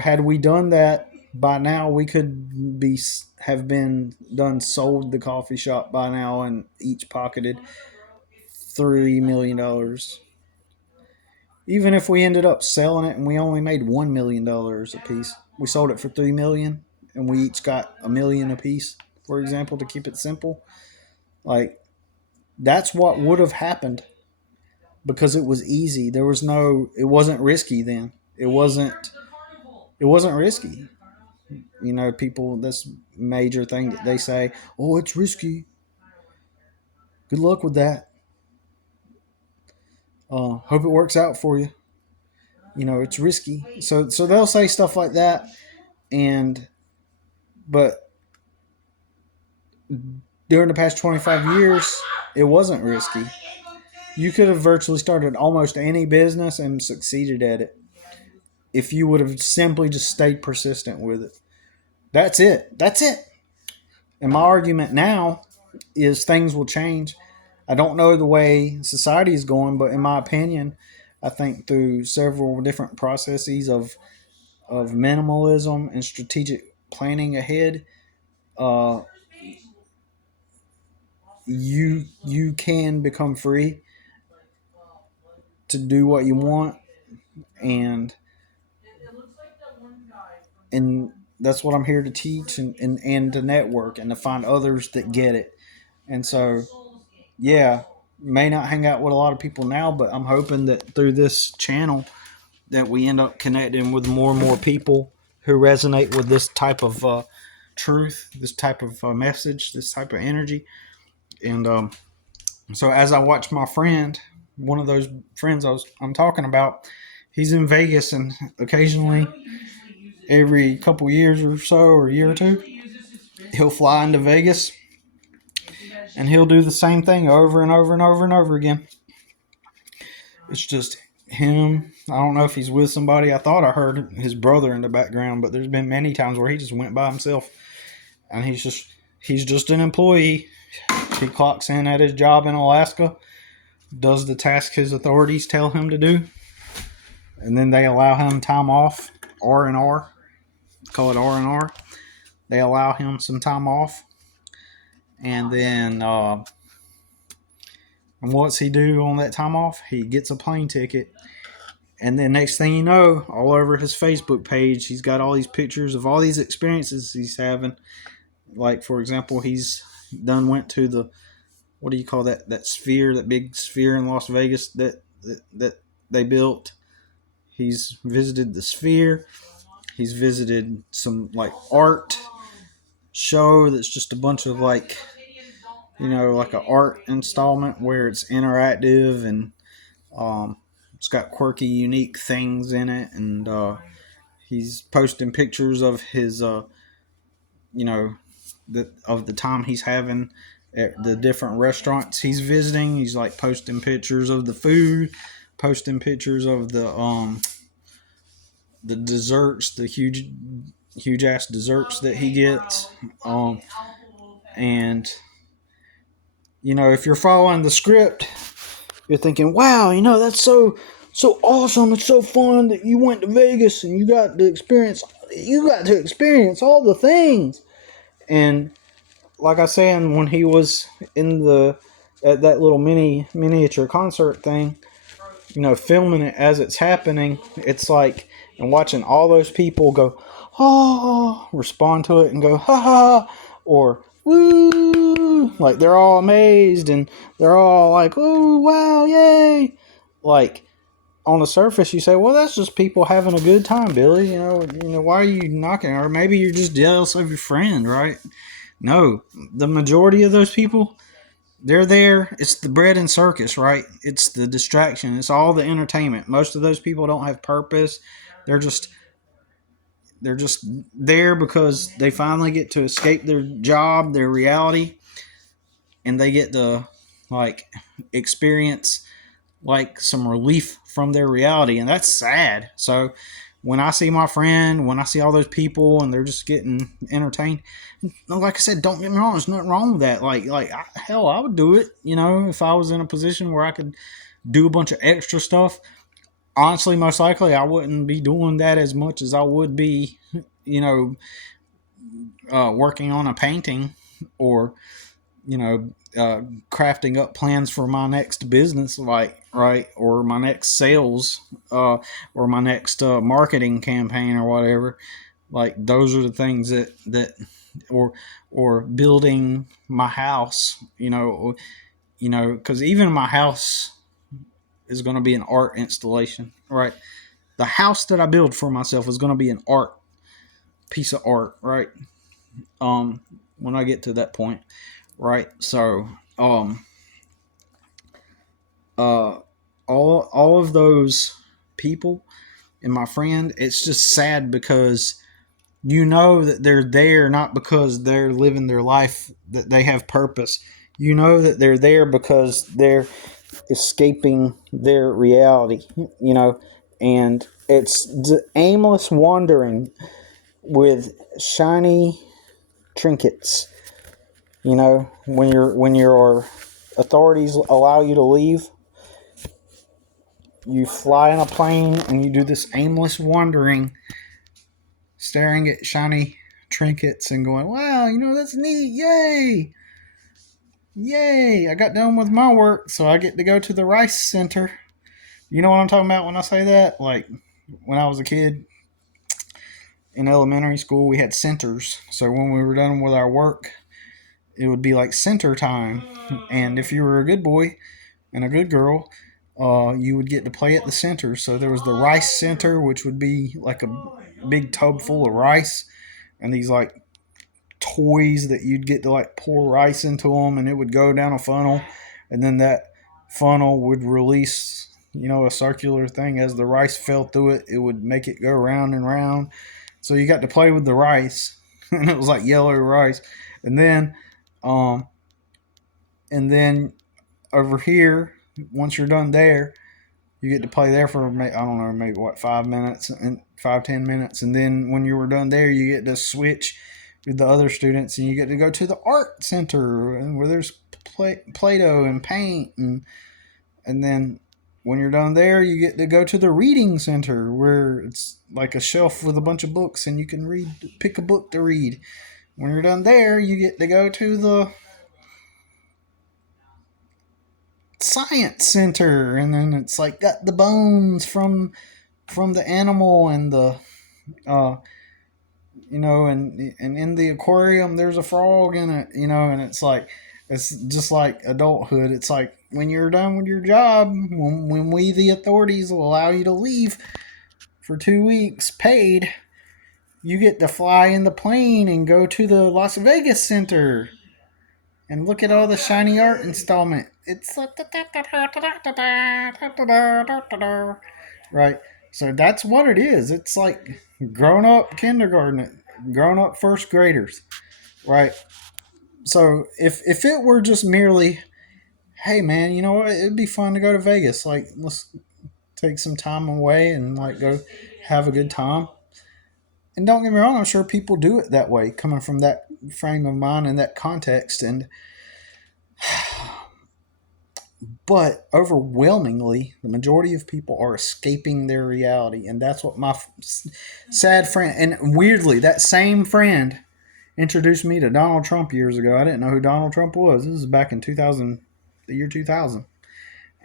had we done that by now, we could have been done sold the coffee shop by now, and each pocketed $3 million. Even if we ended up selling it and we only made $1 million a piece, we sold it for $3 million, and we each got $1 million a piece, for example, to keep it simple. Like, that's what would have happened, because it was easy. It wasn't risky then. It wasn't. It wasn't risky. People, this major thing that they say, oh, it's risky. Good luck with that. Hope it works out for you. It's risky. So they'll say stuff like that, and but during the past 25 years, it wasn't risky. You could have virtually started almost any business and succeeded at it if you would have simply just stayed persistent with it. That's it. That's it. And my argument now is things will change. I don't know the way society is going, but in my opinion, I think through several different processes of minimalism and strategic planning ahead, uh, you can become free to do what you want, and and that's what I'm here to teach, and to network and to find others that get it. And so, yeah, may not hang out with a lot of people now, but I'm hoping that through this channel that we end up connecting with more and more people who resonate with this type of truth, this type of message, this type of energy. And so as I watch my friend, one of those friends I'm talking about, he's in Vegas, and occasionally, every couple years or so, or a year or two, he'll fly into Vegas and he'll do the same thing over and over and over and over again. It's just him. I don't know if he's with somebody. I thought I heard his brother in the background, but there's been many times where he just went by himself, and he's just an employee. He clocks in at his job in Alaska, does the task his authorities tell him to do, and then they allow him time off. R&R, call it R&R. They allow him some time off, and then and what's he do on that time off? He gets a plane ticket. And then next thing you know, all over his Facebook page, he's got all these pictures of all these experiences he's having. Like, for example, he's went to the, what do you call that sphere, that big sphere in Las Vegas that they built. He's visited the sphere. He's visited some like art show that's just a bunch of like an art installment where it's interactive, and it's got quirky, unique things in it, and he's posting pictures of his, of the time he's having at the different restaurants he's visiting. He's like posting pictures of the food, posting pictures of the desserts, the huge ass desserts that he gets, and if you're following the script, you're thinking, wow, that's so awesome. It's so fun that you went to Vegas and you got to experience all the things. And like I said, when he was at that little miniature concert thing, filming it as it's happening, it's like, and watching all those people go, oh, respond to it and go, ha ha, or woo, like they're all amazed and they're all like, oh wow, yay. Like, on the surface you say, well, that's just people having a good time, Billy. Why are you knocking? Or maybe you're just jealous of your friend, right? No, the majority of those people, they're there. It's the bread and circus, right? It's the distraction. It's all the entertainment. Most of those people don't have purpose. They're just there because they finally get to escape their job, their reality, and they get to like experience like some relief from their reality, and that's sad. So when I see my friend, when I see all those people and they're just getting entertained, like I said, don't get me wrong, there's nothing wrong with that. Hell, I would do it, if I was in a position where I could do a bunch of extra stuff. Honestly, most likely I wouldn't be doing that as much as I would be, working on a painting, or crafting up plans for my next business, right, or my next sales, or my next marketing campaign, or whatever. Like, those are the things that or building my house, because even my house is going to be an art installation, right? the house that I build for myself is going to be an art piece of art, right? When I get to that point, right? So, um, uh, all of those people and my friend, it's just sad because you know that they're there not because they're living their life, that they have purpose. You know that they're there because they're escaping their reality, and it's aimless wandering with shiny trinkets. When your authorities allow you to leave, you fly in a plane and you do this aimless wandering, staring at shiny trinkets and going, wow, that's neat. Yay. Yay. I got done with my work, so I get to go to the Rice Center. You know what I'm talking about when I say that? Like when I was a kid in elementary school, we had centers. So when we were done with our work, it would be like center time. And if you were a good boy and a good girl, you would get to play at the center. So there was the Rice Center, which would be like a big tub full of rice and these like toys that you'd get to like pour rice into them, and it would go down a funnel, and then that funnel would release a circular thing. As the rice fell through it, it would make it go round and round. So you got to play with the rice and it was like yellow rice. And then and then over here, once you're done there, you get to play there for, I don't know, maybe 5 minutes and 5-10 minutes, and then when you were done there, you get to switch with the other students, and you get to go to the art center where there's Play-Doh and paint, and then when you're done there, you get to go to the reading center where it's like a shelf with a bunch of books, and you can pick a book to read. When you're done there, you get to go to the science center, and then it's like got the bones from the animal and the uh and in the aquarium there's a frog in it, and it's just like adulthood. It's like when you're done with your job, when we the authorities will allow you to leave for 2 weeks paid, you get to fly in the plane and go to the Las Vegas Center and look at all the shiny art installment. It's like right. So that's what it is. It's like grown up kindergarten, grown up first graders, right? So if it were just merely, hey man, you know what? It'd be fun to go to Vegas. Like let's take some time away and like go have a good time. And don't get me wrong, I'm sure people do it that way, coming from that frame of mind and that context. And but overwhelmingly, the majority of people are escaping their reality, and that's what my sad friend, and weirdly, that same friend introduced me to Donald Trump years ago. I didn't know who Donald Trump was. This is back in 2000, the year 2000,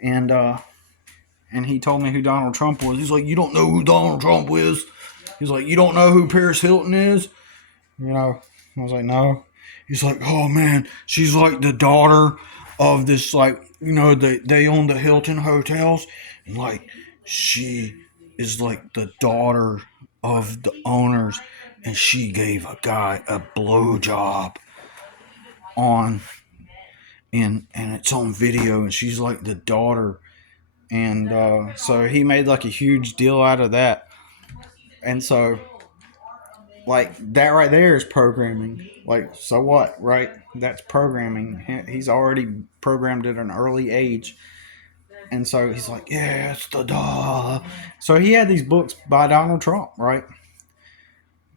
and he told me who Donald Trump was. He's like, "You don't know who Donald Trump is?" He's like, "You don't know who Paris Hilton is?" I was like, "No." He's like, "Oh man, she's like the daughter of this, like, they own the Hilton hotels, and like she is like the daughter of the owners, and she gave a guy a blowjob on and it's on video, and she's like the daughter." And so he made like a huge deal out of that. And so like that right there is programming. Like, so what, right? That's programming. He's already programmed at an early age. And so he's like, yeah, it's the duh. So he had these books by Donald Trump, right?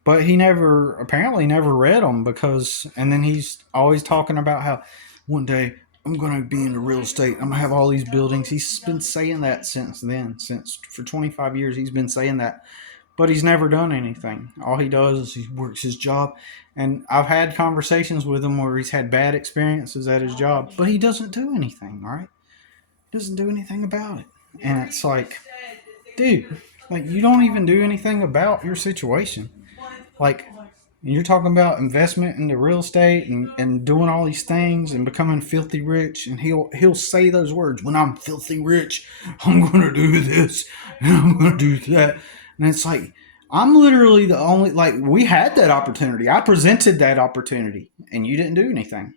But he apparently never read them because, and then he's always talking about how one day I'm going to be into real estate. I'm going to have all these buildings. He's been saying that since then. Since for 25 years, he's been saying that. But he's never done anything. All he does is he works his job. And I've had conversations with him where he's had bad experiences at his job, but he doesn't do anything, right? He doesn't do anything about it. And it's like, dude, like, you don't even do anything about your situation. Like, And you're talking about investment into real estate and doing all these things and becoming filthy rich. And he'll say those words, when I'm filthy rich, I'm going to do this and I'm going to do that. And it's like, I'm literally the only, like, we had that opportunity. I presented that opportunity and you didn't do anything.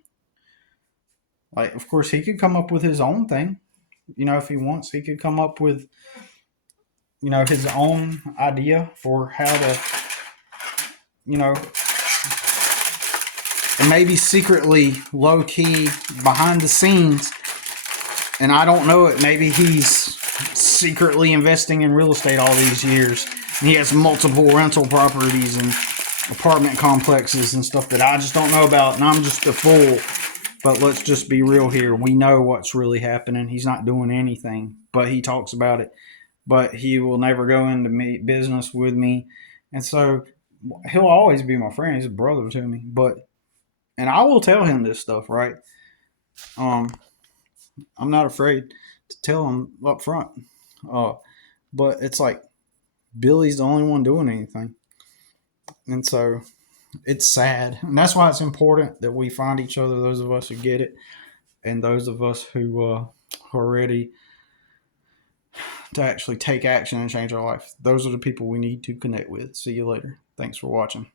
Like, of course, he could come up with his own thing. If he wants, he could come up with, his own idea for how to, you know, and maybe secretly, low key, behind the scenes, and I don't know it. Maybe he's secretly investing in real estate all these years. And he has multiple rental properties and apartment complexes and stuff that I just don't know about, and I'm just a fool. But let's just be real here. We know what's really happening. He's not doing anything, but he talks about it. But he will never go into business with me, and so he'll always be my friend. He's a brother to me. And I will tell him this stuff, right? Um, I'm not afraid to tell him up front. Uh, but it's like Billy's the only one doing anything, and so it's sad, and that's why it's important that we find each other. Those of us who get it, and those of us who are ready to actually take action and change our life. Those are the people we need to connect with. See you later. Thanks for watching.